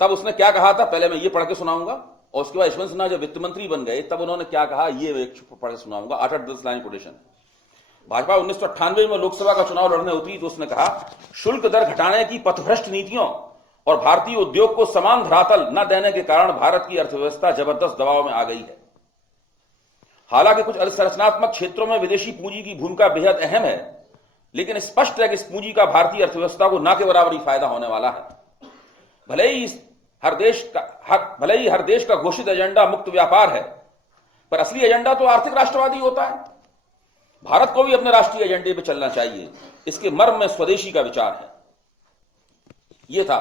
तब उसने क्या कहा था, पहले मैं ये पढ़ के सुनाऊंगा, और उसके बाद यशवंत सिन्हा जब वित्त मंत्री बन गए तब उन्होंने क्या कहा, ये मैं पढ़ के सुनाऊंगा। 8-10 लाइन कोटेशन। भाजपा 1998 में लोकसभा का चुनाव लड़ने उतरी तो उसने कहा, शुल्क दर घटाने की पथभ्रष्ट नीतियों और भारतीय उद्योग को समान धरातल न देने के कारण भारत की अर्थव्यवस्था जबरदस्त दबाव में आ गई है। हालांकि कुछ संरचनात्मक क्षेत्रों में विदेशी पूंजी की भूमिका बेहद अहम है, लेकिन स्पष्ट है कि इस पूंजी का भारतीय अर्थव्यवस्था को न के बराबर ही फायदा होने वाला है। भले ही हर देश का घोषित एजेंडा मुक्त व्यापार है, पर असली एजेंडा तो आर्थिक राष्ट्रवादी होता है। भारत को भी अपने राष्ट्रीय एजेंडे पर चलना चाहिए। इसके मर्म में स्वदेशी का विचार है। यह था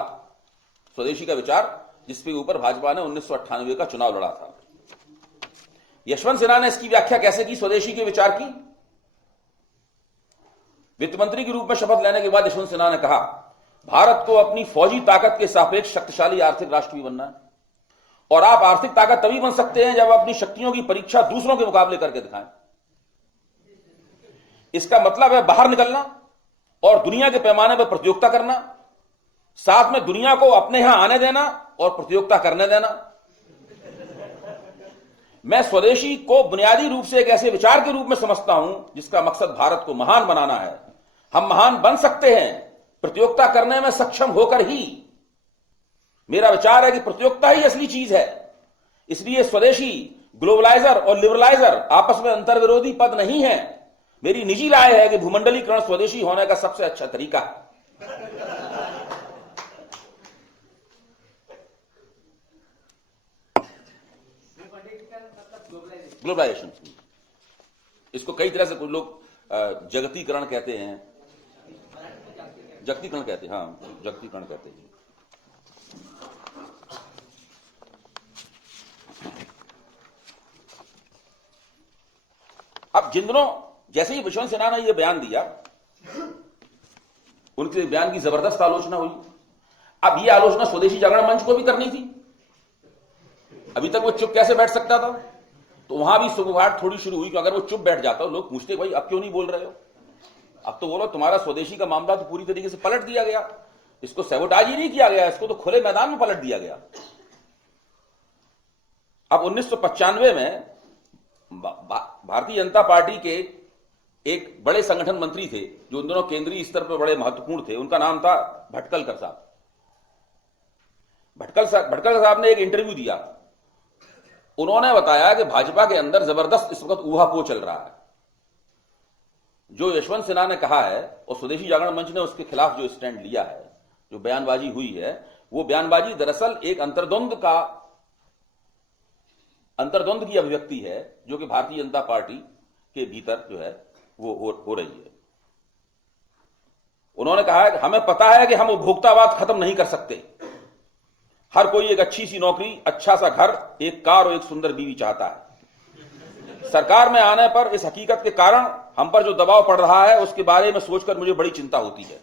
स्वदेशी का विचार, जिसके ऊपर भाजपा ने 1998 का चुनाव लड़ा था। यशवंत सिन्हा ने इसकी व्याख्या कैसे की, स्वदेशी के विचार की। वित्त मंत्री के रूप में शपथ लेने के बाद यशवंत सिन्हा ने कहा, भारत को अपनी फौजी ताकत के सापेक्ष शक्तिशाली आर्थिक राष्ट्र भी बनना है, और आप आर्थिक ताकत तभी बन सकते हैं जब अपनी शक्तियों की परीक्षा दूसरों के मुकाबले करके दिखाएं। इसका मतलब है बाहर निकलना और दुनिया के पैमाने पर प्रतियोगिता करना, साथ में दुनिया को अपने यहां आने देना और प्रतियोगिता करने देना। मैं स्वदेशी को बुनियादी रूप से एक ऐसे विचार के रूप में समझता हूं जिसका मकसद भारत को महान बनाना है। हम महान बन सकते हैं प्रतियोगिता करने में सक्षम होकर ही। मेरा विचार है कि प्रतियोगिता ही असली चीज है। इसलिए स्वदेशी, ग्लोबलाइजर और लिबरलाइजर आपस में अंतर्विरोधी पद नहीं है। मेरी निजी राय है कि भूमंडलीकरण स्वदेशी होने का सबसे अच्छा तरीका है। ग्लोबलाइजेशन, इसको कई तरह से कुछ लोग जगतीकरण कहते हैं, जगतीकरण कहते हैं, हाँ जगतीकरण कहते हैं। अब जिन दिनों जैसे ही यशवंत सिन्हा ने यह बयान दिया, उनके बयान की जबरदस्त आलोचना हुई। अब यह आलोचना स्वदेशी जागरण मंच को भी करनी थी। अभी तक वो चुप कैसे बैठ सकता था? तो वहां भी सुगबुगाहट थोड़ी शुरू हुई कि अगर वो चुप बैठ जाता, लोग पूछते भाई अब क्यों नहीं बोल रहे हो, अब तो बोलो। तुम्हारा स्वदेशी का मामला तो पूरी तरीके से पलट दिया गया, इसको सैबोटाज ही नहीं किया गया, इसको तो खुले मैदान में पलट दिया गया। अब 1995 में भारतीय जनता पार्टी के एक बड़े संगठन मंत्री थे जो उन दोनों केंद्रीय स्तर पर बड़े महत्वपूर्ण थे, उनका नाम था भटकलकर साहब। भटकल साहब ने एक इंटरव्यू दिया। उन्होंने बताया कि भाजपा के अंदर जबरदस्त इस वक्त ऊहापोह चल रहा है। जो यशवंत सिन्हा ने कहा है और स्वदेशी जागरण मंच ने उसके खिलाफ जो स्टैंड लिया है, जो बयानबाजी हुई है, वो बयानबाजी दरअसल एक अंतर्द्वंद की अभिव्यक्ति है जो कि भारतीय जनता पार्टी के भीतर जो है वो हो रही है। उन्होंने कहा है कि हमें पता है कि हम उपभोक्तावाद खत्म नहीं कर सकते। हर कोई एक अच्छी सी नौकरी, अच्छा सा घर, एक कार और एक सुंदर बीवी चाहता है। सरकार में आने पर इस हकीकत के कारण हम पर जो दबाव पड़ रहा है उसके बारे में सोचकर मुझे बड़ी चिंता होती है।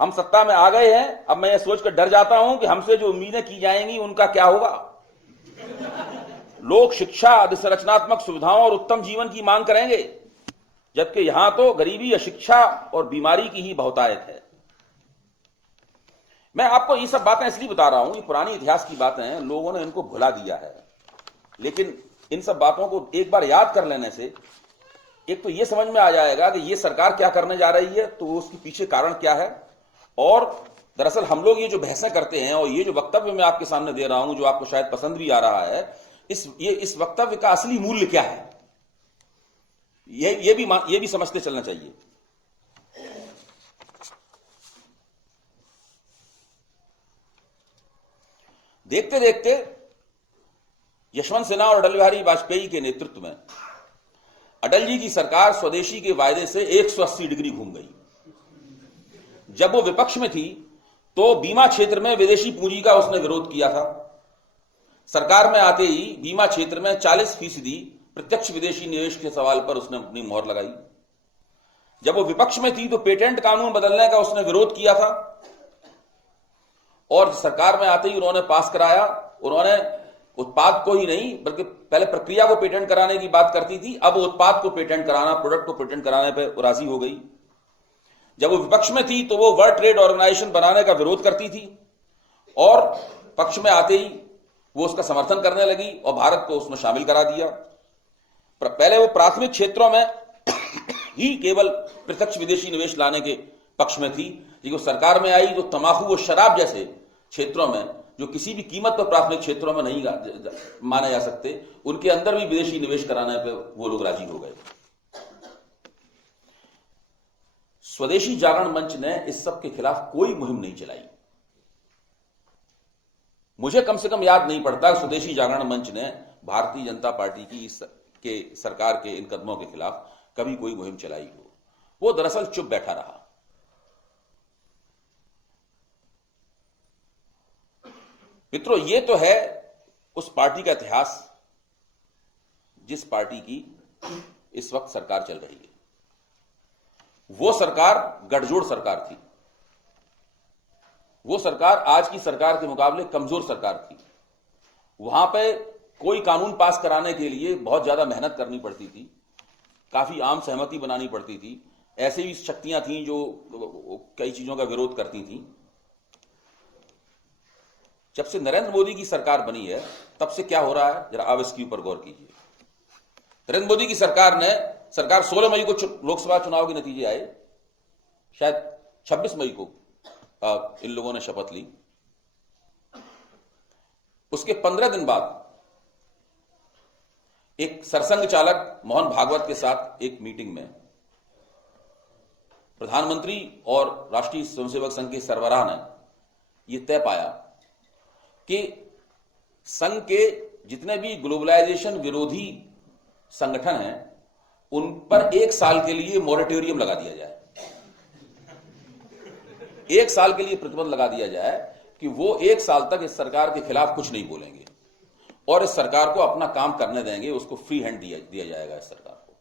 हम सत्ता में आ गए हैं, अब मैं यह सोचकर डर जाता हूं कि हमसे जो उम्मीदें की जाएंगी उनका क्या होगा। लोग शिक्षा, अधिसंरचनात्मक सुविधाओं और उत्तम जीवन की मांग करेंगे, जबकि यहां तो गरीबी, अशिक्षा और बीमारी की ही बहुतायत है। मैं आपको ये सब बातें इसलिए बता रहा हूं, ये पुरानी इतिहास की बातें हैं, लोगों ने इनको भुला दिया है। लेकिन इन सब बातों को एक बार याद कर लेने से एक तो ये समझ में आ जाएगा कि ये सरकार क्या करने जा रही है, तो उसके पीछे कारण क्या है। और दरअसल हम लोग ये जो बहसें करते हैं और ये जो वक्तव्य मैं आपके सामने दे रहा हूं, जो आपको शायद पसंद भी आ रहा है, इस वक्तव्य का असली मूल्य क्या है, ये भी समझते चलना चाहिए। देखते देखते यशवंत सिन्हा और अटल बिहारी वाजपेयी के नेतृत्व में अटल जी की सरकार स्वदेशी के वायदे से 180 डिग्री घूम गई। जब वो विपक्ष में थी तो बीमा क्षेत्र में विदेशी पूंजी का उसने विरोध किया था। सरकार में आते ही बीमा क्षेत्र में 40% प्रत्यक्ष विदेशी निवेश के सवाल पर उसने अपनी मोहर लगाई। जब वो विपक्ष में थी तो पेटेंट कानून बदलने का उसने विरोध किया था और सरकार में आते ही उन्होंने पास कराया। उन्होंने उत्पाद को ही नहीं बल्कि पहले प्रक्रिया को पेटेंट कराने की बात करती थी, अब उत्पाद को पेटेंट कराना, प्रोडक्ट को पेटेंट कराने पर राजी हो गई। जब वो विपक्ष में थी तो वो वर्ल्ड ट्रेड ऑर्गेनाइजेशन बनाने का विरोध करती थी और पक्ष में आते ही वो उसका समर्थन करने लगी और भारत को उसमें शामिल करा दिया। पहले वो प्राथमिक क्षेत्रों में ही केवल प्रत्यक्ष विदेशी निवेश लाने के पक्ष में थी, लेकिन सरकार में आई तो तंबाकू और शराब जैसे क्षेत्रों में जो किसी भी कीमत पर प्राथमिक क्षेत्रों में नहीं माने जा सकते, उनके अंदर भी विदेशी निवेश कराने पर वो लोग राजी हो गए। स्वदेशी जागरण मंच ने इस सब के खिलाफ कोई मुहिम नहीं चलाई। मुझे कम से कम याद नहीं पड़ता स्वदेशी जागरण मंच ने भारतीय जनता पार्टी की सरकार के इन कदमों के खिलाफ कभी कोई मुहिम चलाई हो। वो दरअसल चुप बैठा रहा। मित्रों, ये तो है उस पार्टी का इतिहास जिस पार्टी की इस वक्त सरकार चल रही है। वो सरकार गठजोड़ सरकार थी। वो सरकार आज की सरकार के मुकाबले कमजोर सरकार थी। वहां पे कोई कानून पास कराने के लिए बहुत ज्यादा मेहनत करनी पड़ती थी, काफी आम सहमति बनानी पड़ती थी। ऐसे भी शक्तियां थीं जो कई चीजों का विरोध करती थीं। जब से नरेंद्र मोदी की सरकार बनी है तब से क्या हो रहा है, जरा आप इसके ऊपर गौर कीजिए। नरेंद्र मोदी की सरकार 16 मई को लोकसभा चुनाव के नतीजे आए, शायद 26 मई को इन लोगों ने शपथ ली। उसके 15 दिन बाद एक सरसंघ चालक मोहन भागवत के साथ एक मीटिंग में प्रधानमंत्री और राष्ट्रीय स्वयंसेवक संघ के सरबराह ने यह तय पाया कि संघ के जितने भी ग्लोबलाइजेशन विरोधी संगठन हैं उन पर 1 साल के लिए मॉरेटोरियम लगा दिया जाए। 1 साल के लिए प्रतिबंध लगा दिया जाए कि वो 1 साल तक इस सरकार के खिलाफ कुछ नहीं बोलेंगे और इस सरकार को अपना काम करने देंगे, उसको फ्री हैंड दिया जाएगा इस सरकार को।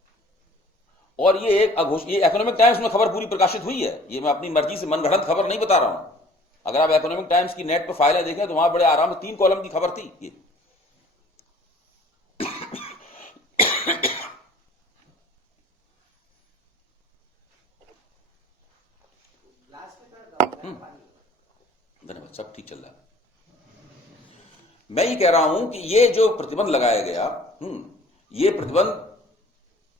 और ये इकोनॉमिक टाइम्स में खबर पूरी प्रकाशित हुई है, ये मैं अपनी मर्जी से मनगढ़ंत खबर नहीं बता रहा हूं। अगर आप इकोनॉमिक टाइम्स की नेट पर फाइलें देखें तो वहां बड़े आराम से 3 कॉलम की खबर थी ये। धन्यवाद, सब ठीक चल रहा है। मैं ये कह रहा हूं कि ये जो प्रतिबंध लगाया गया, ये प्रतिबंध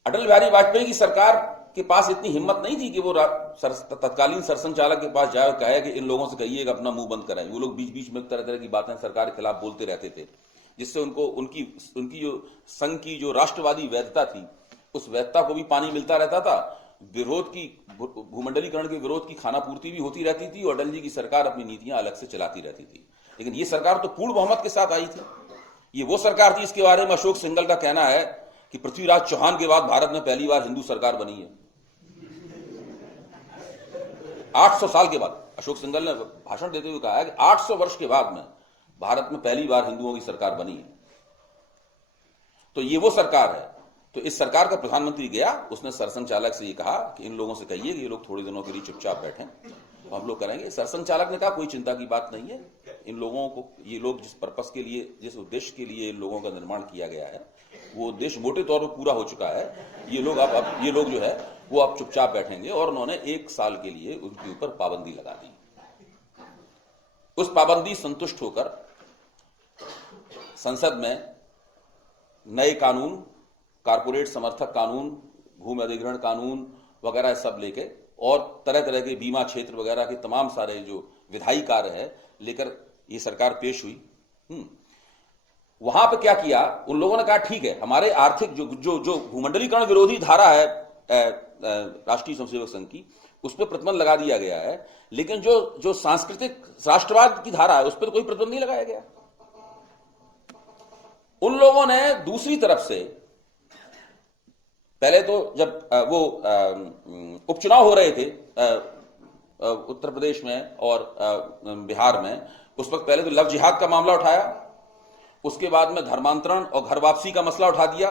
अटल बिहारी वाजपेयी की सरकार के पास इतनी हिम्मत नहीं थी कि वो तत्कालीन सरसंघचालक के पास जाए और कहे कि इन लोगों से कहिए कि अपना मुंह बंद कराएं। वो लोग बीच बीच में तरह तरह की बातें सरकार के खिलाफ बोलते रहते थे, जिससे उनकी जो संघ की जो राष्ट्रवादी वैधता थी, उस वैधता को भी पानी मिलता रहता था। विरोध की, भूमंडलीकरण के विरोध की खानापूर्ति भी होती रहती थी और अटल जी की सरकार अपनी नीतियां अलग से चलाती रहती थी। लेकिन ये सरकार तो पूर्ण बहुमत के साथ आई थी। ये वो सरकार थी, इसके बारे में अशोक सिंघल का कहना है कि पृथ्वीराज चौहान के बाद भारत में पहली बार हिंदू सरकार बनी है। 800 साल के बाद अशोक सिंघल ने भाषण देते हुए कहा है कि 800 वर्ष के बाद में भारत में पहली बार हिंदुओं की सरकार बनी है। तो ये वो सरकार है। तो इस सरकार का प्रधानमंत्री गया, उसने सरसंघचालक से ये कहा कि इन लोगों से कहिए कि ये लोग थोड़े दिनों के लिए चुपचाप बैठें, तो हम लोग करेंगे। सरसंघचालक ने कहा कोई चिंता की बात नहीं है, इन लोगों को, ये लोग जिस पर्पस के लिए, जिस उद्देश्य के लिए इन लोगों का निर्माण किया गया है, वो उद्देश्य मोटे तौर पर पूरा हो चुका है। ये लोग अब ये लोग जो है वो अब चुपचाप बैठेंगे। और उन्होंने 1 साल के लिए उनके ऊपर पाबंदी लगा दी। उस पाबंदी संतुष्ट होकर संसद में नए कानून, कारपोरेट समर्थक कानून, भूमि अधिग्रहण कानून वगैरह सब लेके और तरह तरह के बीमा क्षेत्र वगैरह के तमाम सारे जो विधायी कार्य है लेकर ये सरकार पेश हुई। वहां पे क्या किया, उन लोगों ने कहा ठीक है, हमारे आर्थिक जो भूमंडलीकरण विरोधी धारा है राष्ट्रीय स्वयंसेवक संघ की, उस पर प्रतिबंध लगा दिया गया है, लेकिन जो सांस्कृतिक राष्ट्रवाद की धारा है उस पर तो कोई प्रतिबंध नहीं लगाया गया। उन लोगों ने दूसरी तरफ से, पहले तो जब वो उपचुनाव हो रहे थे उत्तर प्रदेश में और बिहार में, उस वक्त पहले तो लव जिहाद का मामला उठाया, उसके बाद में धर्मांतरण और घर वापसी का मसला उठा दिया,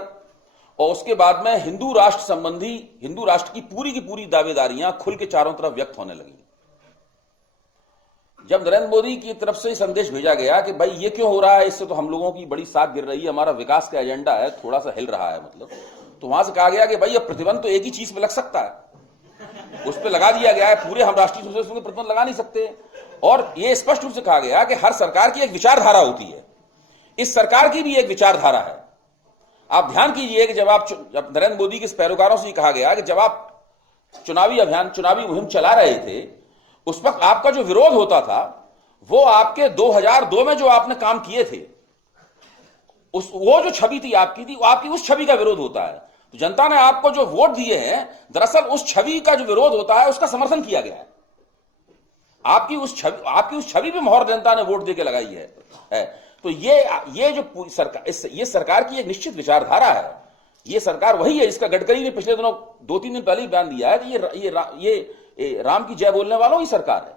और उसके बाद में हिंदू राष्ट्र संबंधी, हिंदू राष्ट्र की पूरी दावेदारियां खुल के चारों तरफ व्यक्त होने लगी। जब नरेंद्र मोदी की तरफ से संदेश भेजा गया कि भाई ये क्यों हो रहा है, इससे तो हम लोगों की बड़ी साख गिर रही है, हमारा विकास का एजेंडा है थोड़ा सा हिल रहा है, मतलब, तो वहां से कहा गया कि भाई अब प्रतिबंध तो एक ही चीज पे लग सकता है, उस पर लगा दिया गया है, पूरे हम राष्ट्रीय स्वयंसेवक संघ प्रतिबंध लगा नहीं सकते। और यह स्पष्ट रूप से कहा गया कि हर सरकार की एक विचारधारा होती है, इस सरकार की भी एक विचारधारा है। आप ध्यान कीजिए कि जब नरेंद्र मोदी के पैरोकारों से कहा गया कि जब आप चुनावी मुहिम चला रहे थे, उस वक्त आपका जो विरोध होता था वो आपके 2002 में जो आपने काम किए थे, वो जो छवि थी आपकी आपकी उस छवि का विरोध होता है। तो जनता ने आपको जो वोट दिए हैं, दरअसल उस छवि का जो विरोध होता है उसका समर्थन किया गया है। आपकी उस छवि पे मोहर जनता ने वोट देके लगाई है। तो ये जो सरकार की एक निश्चित विचारधारा है। ये सरकार वही है जिसका गडकरी ने पिछले दिनों 2-3 दिन पहले ही बयान दिया है कि ये राम की जय बोलने वालों की सरकार है,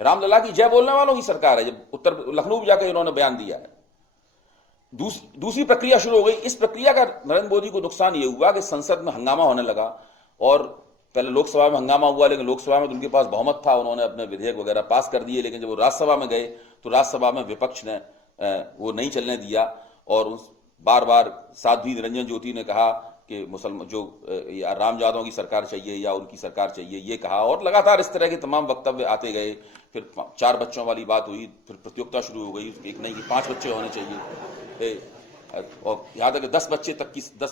रामलला की जय बोलने वालों की सरकार है। जब उत्तर लखनऊ जाकर इन्होंने बयान दिया है, दूसरी प्रक्रिया शुरू हो गई। इस प्रक्रिया का नरेंद्र मोदी को नुकसान यह हुआ कि संसद में हंगामा होने लगा, और पहले लोकसभा में हंगामा हुआ, लेकिन लोकसभा में तो उनके पास बहुमत था, उन्होंने अपने विधेयक वगैरह पास कर दिए। लेकिन जब वो राज्यसभा में गए तो राज्यसभा में विपक्ष ने वो नहीं चलने दिया, और बार बार साध्वी निरंजन ज्योति ने कहा कि मुसलमान या राम यादव की सरकार चाहिए या उनकी सरकार चाहिए, ये कहा, और लगातार इस तरह के तमाम वक्तव्य आते गए। फिर 4 बच्चों वाली बात हुई, फिर प्रतियोगिता शुरू हो गई, एक नहीं कि 5 बच्चे होने चाहिए, और यहाँ तक 10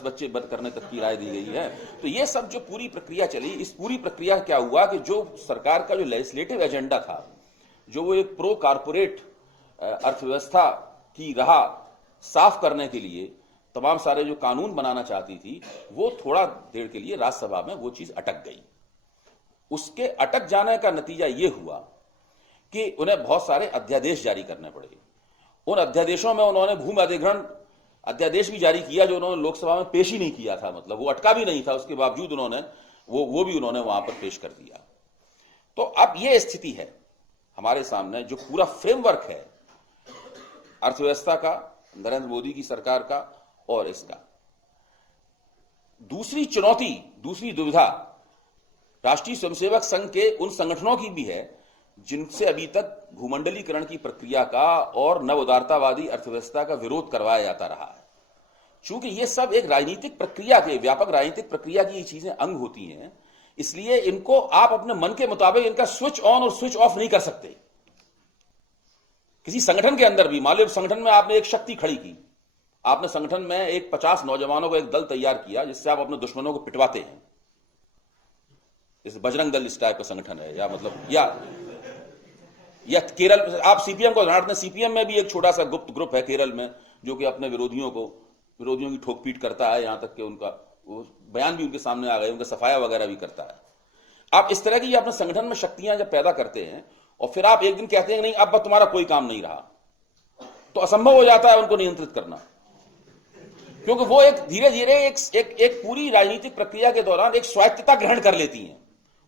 बच्चे करने तक की राय दी गई है। तो ये सब जो पूरी प्रक्रिया चली, इस पूरी प्रक्रिया क्या हुआ कि जो सरकार का जो लेजिस्लेटिव एजेंडा था, जो वो एक प्रो कारपोरेट अर्थव्यवस्था की राह साफ करने के लिए तमाम सारे जो कानून बनाना चाहती थी, वो थोड़ा देर के लिए राज्यसभा में वो चीज अटक गई। उसके अटक जाने का नतीजा ये हुआ कि उन्हें बहुत सारे अध्यादेश जारी करने पड़े। उन अध्यादेशों में उन्होंने भूमि अधिग्रहण अध्यादेश भी जारी किया जो उन्होंने लोकसभा में पेश ही नहीं किया था, मतलब वो अटका भी नहीं था, उसके बावजूद उन्होंने वो भी उन्होंने वहां पर पेश कर दिया। तो अब ये स्थिति है हमारे सामने, जो पूरा फ्रेमवर्क है अर्थव्यवस्था का, नरेंद्र मोदी की सरकार का और इसका। दूसरी चुनौती, दूसरी दुविधा राष्ट्रीय स्वयंसेवक संघ के उन संगठनों की भी है जिनसे अभी तक भूमंडलीकरण की प्रक्रिया का और नव उदारतावादी अर्थव्यवस्था का विरोध करवाया जाता रहा है। चूंकि ये सब एक राजनीतिक प्रक्रिया के, व्यापक राजनीतिक प्रक्रिया की ये चीजें अंग होती हैं, इसलिए इनको आप अपने मन के मुताबिक इनका स्विच ऑन और स्विच ऑफ नहीं कर सकते। किसी संगठन के अंदर भी, मान लो संगठन में आपने एक शक्ति खड़ी की, आपने संगठन में एक 50 नौजवानों का एक दल तैयार किया जिससे आप अपने दुश्मनों को पिटवाते हैं, जैसे बजरंग दल इस टाइप का संगठन है, या मतलब या केरल, आप सीपीएम को उदाहरण दें, सीपीएम में भी एक छोटा सा गुप्त ग्रुप है केरल में जो कि अपने विरोधियों की ठोक-पीट करता है, यहां तक कि उनका वो बयान भी उनके सामने आ गए, उनका सफाया वगैरह भी करता है। आप इस तरह की अपने संगठन में शक्तियां जब पैदा करते हैं और फिर आप एक दिन कहते हैं नहीं अब तुम्हारा कोई काम नहीं रहा, तो असंभव हो जाता है उनको नियंत्रित करना, क्योंकि वो एक धीरे धीरे एक पूरी राजनीतिक प्रक्रिया के दौरान एक स्वायत्तता ग्रहण कर लेती हैं,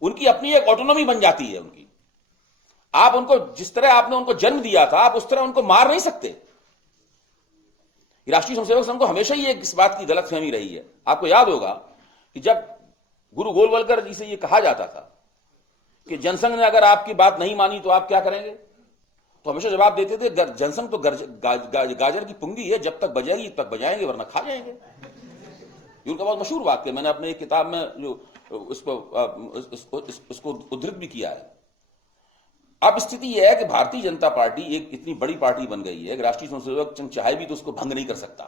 उनकी अपनी एक ऑटोनॉमी बन जाती है उनकी। आप उनको जिस तरह आपने उनको जन्म दिया था, आप उस तरह उनको मार नहीं सकते। राष्ट्रीय स्वयंसेवक संघ को हमेशा ही इस बात की गलतफहमी रही है। आपको याद होगा कि जब गुरु गोलवलकर जी से यह कहा जाता था कि जनसंघ ने अगर आपकी बात नहीं मानी तो आप क्या करेंगे, तो हमेशा जवाब देते थे जनसंघ तो गाजर की पुंगी है, जब तक बजाएगी तब तक बजाएंगे वरना खा जाएंगे। ये उनका बहुत मशहूर वाक्य, मैंने अपने एक किताब में जो उसको उद्धृत भी किया है। अब स्थिति यह है कि भारतीय जनता पार्टी एक इतनी बड़ी पार्टी बन गई है कि राष्ट्रीय स्वयंसेवक संघ चाहे भी तो उसको भंग नहीं कर सकता,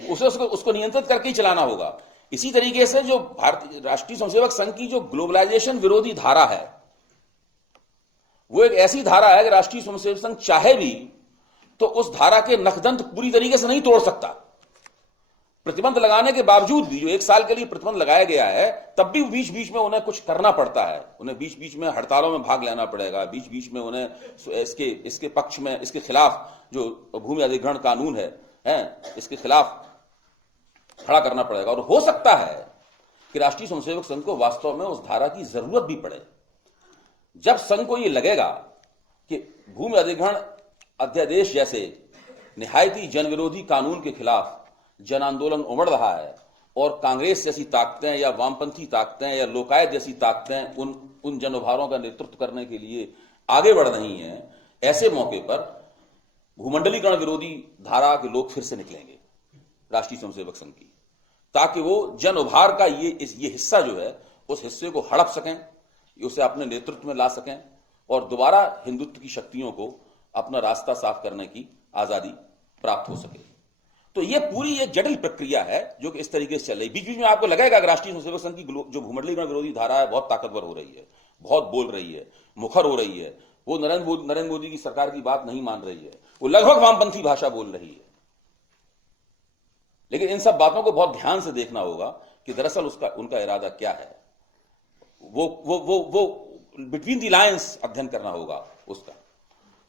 उसको नियंत्रित करके ही चलाना होगा। इसी तरीके से जो भारतीय राष्ट्रीय स्वयंसेवक संघ की जो ग्लोबलाइजेशन विरोधी धारा है, वो एक ऐसी धारा है कि राष्ट्रीय स्वयंसेवक संघ चाहे भी तो उस धारा के नखदंत पूरी तरीके से नहीं तोड़ सकता। प्रतिबंध लगाने के बावजूद भी, जो 1 साल के लिए प्रतिबंध लगाया गया है, तब भी बीच बीच में उन्हें कुछ करना पड़ता है, उन्हें बीच बीच में हड़तालों में भाग लेना पड़ेगा, बीच बीच में उन्हें इसके पक्ष में, इसके खिलाफ जो भूमि अधिग्रहण कानून है इसके खिलाफ खड़ा करना पड़ेगा। और हो सकता है कि राष्ट्रीय स्वयंसेवक संघ को वास्तव में उस धारा की जरूरत भी पड़े। जब संघ को यह लगेगा कि भूमि अधिग्रहण अध्यादेश जैसे निहायती जनविरोधी कानून के खिलाफ जन आंदोलन उमड़ रहा है और कांग्रेस जैसी ताकतें या वामपंथी ताकतें या लोकायत जैसी ताकतें उन जनउभारों का नेतृत्व करने के लिए आगे बढ़ रही हैं, ऐसे मौके पर भूमंडलीकरण विरोधी धारा के लोग फिर से निकलेंगे राष्ट्रीय स्वयंसेवक संघ की, ताकि वो जन उभार का ये हिस्सा जो है उस हिस्से को हड़प सकें, उसे अपने नेतृत्व में ला सकें और दोबारा हिंदुत्व की शक्तियों को अपना रास्ता साफ करने की आजादी प्राप्त हो सके। तो ये पूरी एक जटिल प्रक्रिया है जो कि इस तरीके से चल रही। बीच बीच में आपको लगेगा कि राष्ट्रीय स्वयंसेवक संघ की जो भूमंडलीकरण विरोधी धारा है बहुत ताकतवर हो रही है, बहुत बोल रही है, मुखर हो रही है, वो नरेंद्र मोदी की सरकार की बात नहीं मान रही है, वो लगभग वामपंथी भाषा बोल रही है। लेकिन इन सब बातों को बहुत ध्यान से देखना होगा कि दरअसल उनका इरादा क्या है। वो बिटवीन द लाइन्स अध्ययन करना होगा उसका,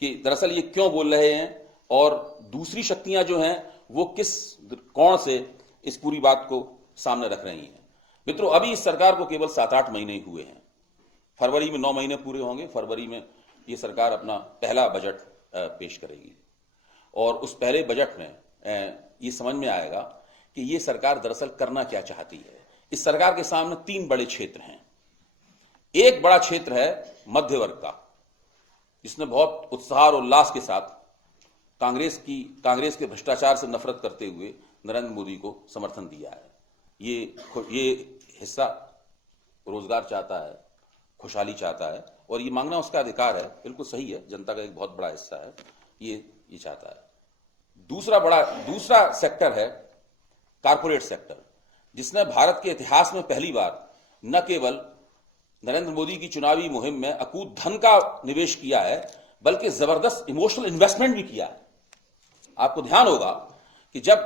कि दरअसल ये क्यों बोल रहे हैं और दूसरी शक्तियां जो हैं वो किस कोण से इस पूरी बात को सामने रख रही हैं। मित्रों, अभी इस सरकार को केवल 7-8 महीने हुए हैं। फरवरी में 9 महीने पूरे होंगे। फरवरी में ये सरकार अपना पहला बजट पेश करेगी और उस पहले बजट में ये समझ में आएगा कि ये सरकार दरअसल करना क्या चाहती है। इस सरकार के सामने 3 बड़े क्षेत्र हैं। एक बड़ा क्षेत्र है मध्य वर्ग का, जिसने बहुत उत्साह और उल्लास के साथ कांग्रेस के भ्रष्टाचार से नफरत करते हुए नरेंद्र मोदी को समर्थन दिया है। ये हिस्सा रोजगार चाहता है, खुशहाली चाहता है और ये मांगना उसका अधिकार है, बिल्कुल सही है, जनता का एक बहुत बड़ा हिस्सा है, ये चाहता है। दूसरा सेक्टर है कारपोरेट सेक्टर, जिसने भारत के इतिहास में पहली बार न केवल नरेंद्र मोदी की चुनावी मुहिम में अकूत धन का निवेश किया है, बल्कि जबरदस्त इमोशनल इन्वेस्टमेंट भी किया है। आपको ध्यान होगा कि जब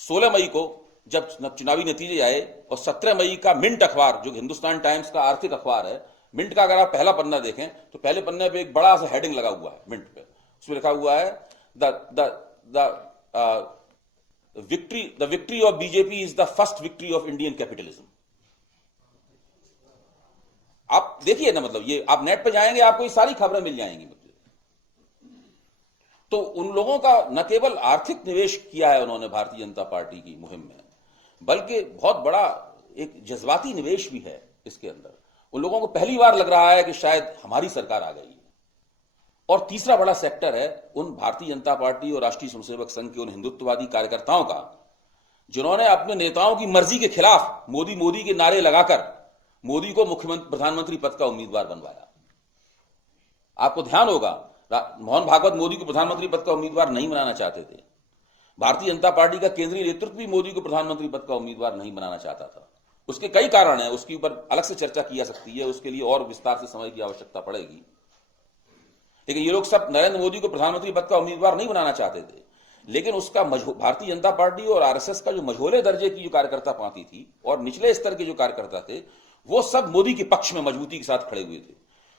16 मई को जब चुनावी नतीजे आए और 17 मई का मिंट अखबार, जो हिंदुस्तान टाइम्स का आर्थिक अखबार है, मिंट का अगर आप पहला पन्ना देखें तो पहले पन्ने पे एक बड़ा सा हेडिंग लगा हुआ है मिंट पे, उसमें लिखा हुआ है the victory of BJP is the first victory of Indian capitalism. आप देखिए ना, मतलब ये आप नेट पे जाएंगे आपको ये सारी खबरें मिल जाएंगी। तो उन लोगों का न केवल आर्थिक निवेश किया है उन्होंने भारतीय जनता पार्टी की मुहिम में, बल्कि बहुत बड़ा एक जज्बाती निवेश भी है इसके अंदर। उन लोगों को पहली बार लग रहा है कि शायद हमारी सरकार आ गई है। और तीसरा बड़ा सेक्टर है उन भारतीय जनता पार्टी और राष्ट्रीय स्वयंसेवक संघ के उन हिंदुत्ववादी कार्यकर्ताओं का, जिन्होंने अपने नेताओं की मर्जी के खिलाफ मोदी मोदी के नारे लगाकर मोदी को मुख्यमंत्री प्रधानमंत्री पद का उम्मीदवार बनवाया। आपको ध्यान होगा, मोहन भागवत मोदी को प्रधानमंत्री पद का उम्मीदवार नहीं बनाना चाहते थे। भारतीय जनता पार्टी का केंद्रीय नेतृत्व भी मोदी को प्रधानमंत्री पद का उम्मीदवार नहीं बनाना चाहता था। उसके कई कारण हैं, उसके ऊपर अलग से चर्चा की जा सकती है, उसके लिए और विस्तार से समय की आवश्यकता पड़ेगी। लेकिन ये लोग सब नरेंद्र मोदी को प्रधानमंत्री पद का उम्मीदवार नहीं बनाना चाहते थे, लेकिन उसका भारतीय जनता पार्टी और आरएसएस का जो मझोले दर्जे की जो कार्यकर्ता पार्टी थी और निचले स्तर के जो कार्यकर्ता थे, वो सब मोदी के पक्ष में मजबूती के साथ खड़े हुए थे।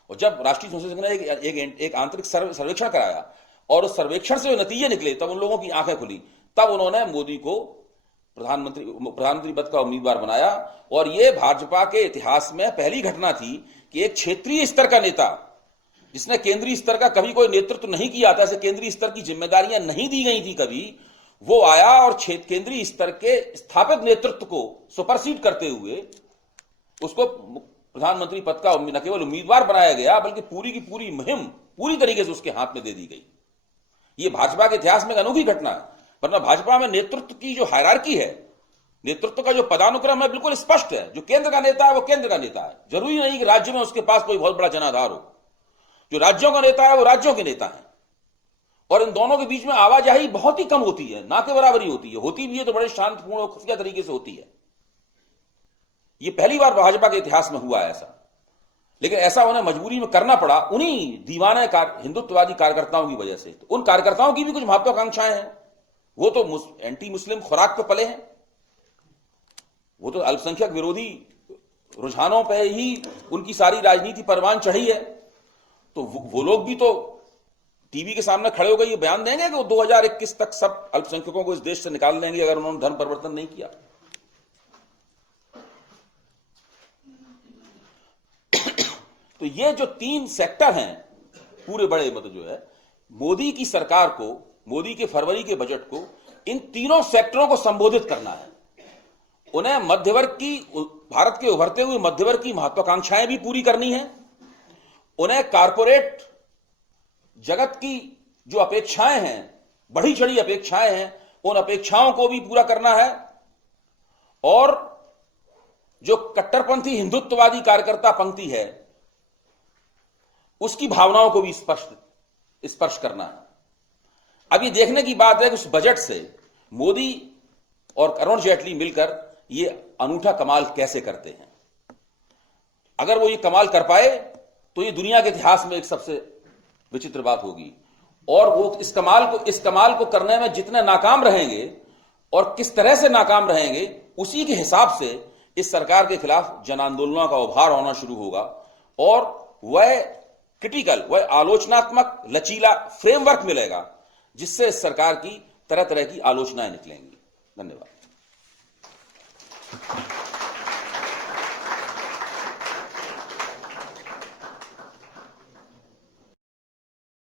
और जब राष्ट्रीय स्वयंसेवक संघ ने एक आंतरिक सर्वेक्षण कराया और उस सर्वेक्षण से जो नतीजे निकले, तब उन लोगों की आंखें खुली। तब उन्होंने मोदी को प्रधानमंत्री पद का उम्मीदवार बनाया। और यह भाजपा के इतिहास में पहली घटना थी कि एक क्षेत्रीय स्तर का नेता, जिसने केंद्रीय स्तर का कभी कोई नेतृत्व नहीं किया था, केंद्रीय स्तर की जिम्मेदारियां नहीं दी गई थी कभी, वो आया और केंद्रीय स्तर के स्थापित नेतृत्व को सुपरसीड करते हुए उसको प्रधानमंत्री पद का न केवल उम्मीदवार बनाया गया, बल्कि पूरी की पूरी मुहिम पूरी तरीके से उसके हाथ में दे दी गई। ये भाजपा के इतिहास में एक अनोखी घटना है। वरना भाजपा में नेतृत्व की जो हायरार्की है, नेतृत्व का जो पदानुक्रम है, बिल्कुल स्पष्ट है। जो केंद्र का नेता है वो केंद्र का नेता है। जरूरी नहीं कि राज्य में उसके पास कोई बहुत बड़ा जनाधार हो। जो राज्यों का नेता है वो राज्यों के नेता है। और इन दोनों के बीच में आवाजाही बहुत ही कम होती है, ना के बराबरी होती है। होती भी है तो बड़े शांतिपूर्ण और खुफिया तरीके से होती है। ये पहली बार भाजपा के इतिहास में हुआ है ऐसा। लेकिन ऐसा उन्हें मजबूरी में करना पड़ा उन्हीं दीवाने हिंदुत्ववादी कार्यकर्ताओं की वजह से। तो उन कार्यकर्ताओं की भी कुछ महत्वाकांक्षाएं हैं। वो तो एंटी मुस्लिम खुराक पे पले हैं, वो तो अल्पसंख्यक विरोधी रुझानों पे ही उनकी सारी राजनीति परवान चढ़ी है। तो वो लोग भी तो टीवी के सामने खड़े होकर ये बयान देंगे कि वो 2021 तक सब अल्पसंख्यकों को इस देश से निकाल देंगे अगर उन्होंने धर्म परिवर्तन नहीं किया। तो ये जो तीन सेक्टर हैं पूरे बड़े, मतलब जो है मोदी की सरकार को, मोदी के फरवरी के बजट को इन तीनों सेक्टरों को संबोधित करना है। उन्हें मध्यवर्ग की, भारत के उभरते हुए मध्यवर्ग की महत्वाकांक्षाएं भी पूरी करनी है। उन्हें कारपोरेट जगत की जो अपेक्षाएं हैं, बढ़ी चढ़ी अपेक्षाएं हैं, उन अपेक्षाओं को भी पूरा करना है। और जो कट्टरपंथी हिंदुत्ववादी कार्यकर्ता पंक्ति है, उसकी भावनाओं को भी स्पर्श करना है। अब ये देखने की बात है कि उस बजट से मोदी और अरुण जेटली मिलकर ये अनूठा कमाल कैसे करते हैं। अगर वो ये कमाल कर पाए तो ये दुनिया के इतिहास में एक सबसे विचित्र बात होगी। और वो इस कमाल को करने में जितने नाकाम रहेंगे और किस तरह से नाकाम रहेंगे, उसी के हिसाब से इस सरकार के खिलाफ जन आंदोलनों का उभार होना शुरू होगा। और वह क्रिटिकल, वह आलोचनात्मक लचीला फ्रेमवर्क मिलेगा जिससे इस सरकार की तरह तरह की आलोचनाएं निकलेंगी। धन्यवाद।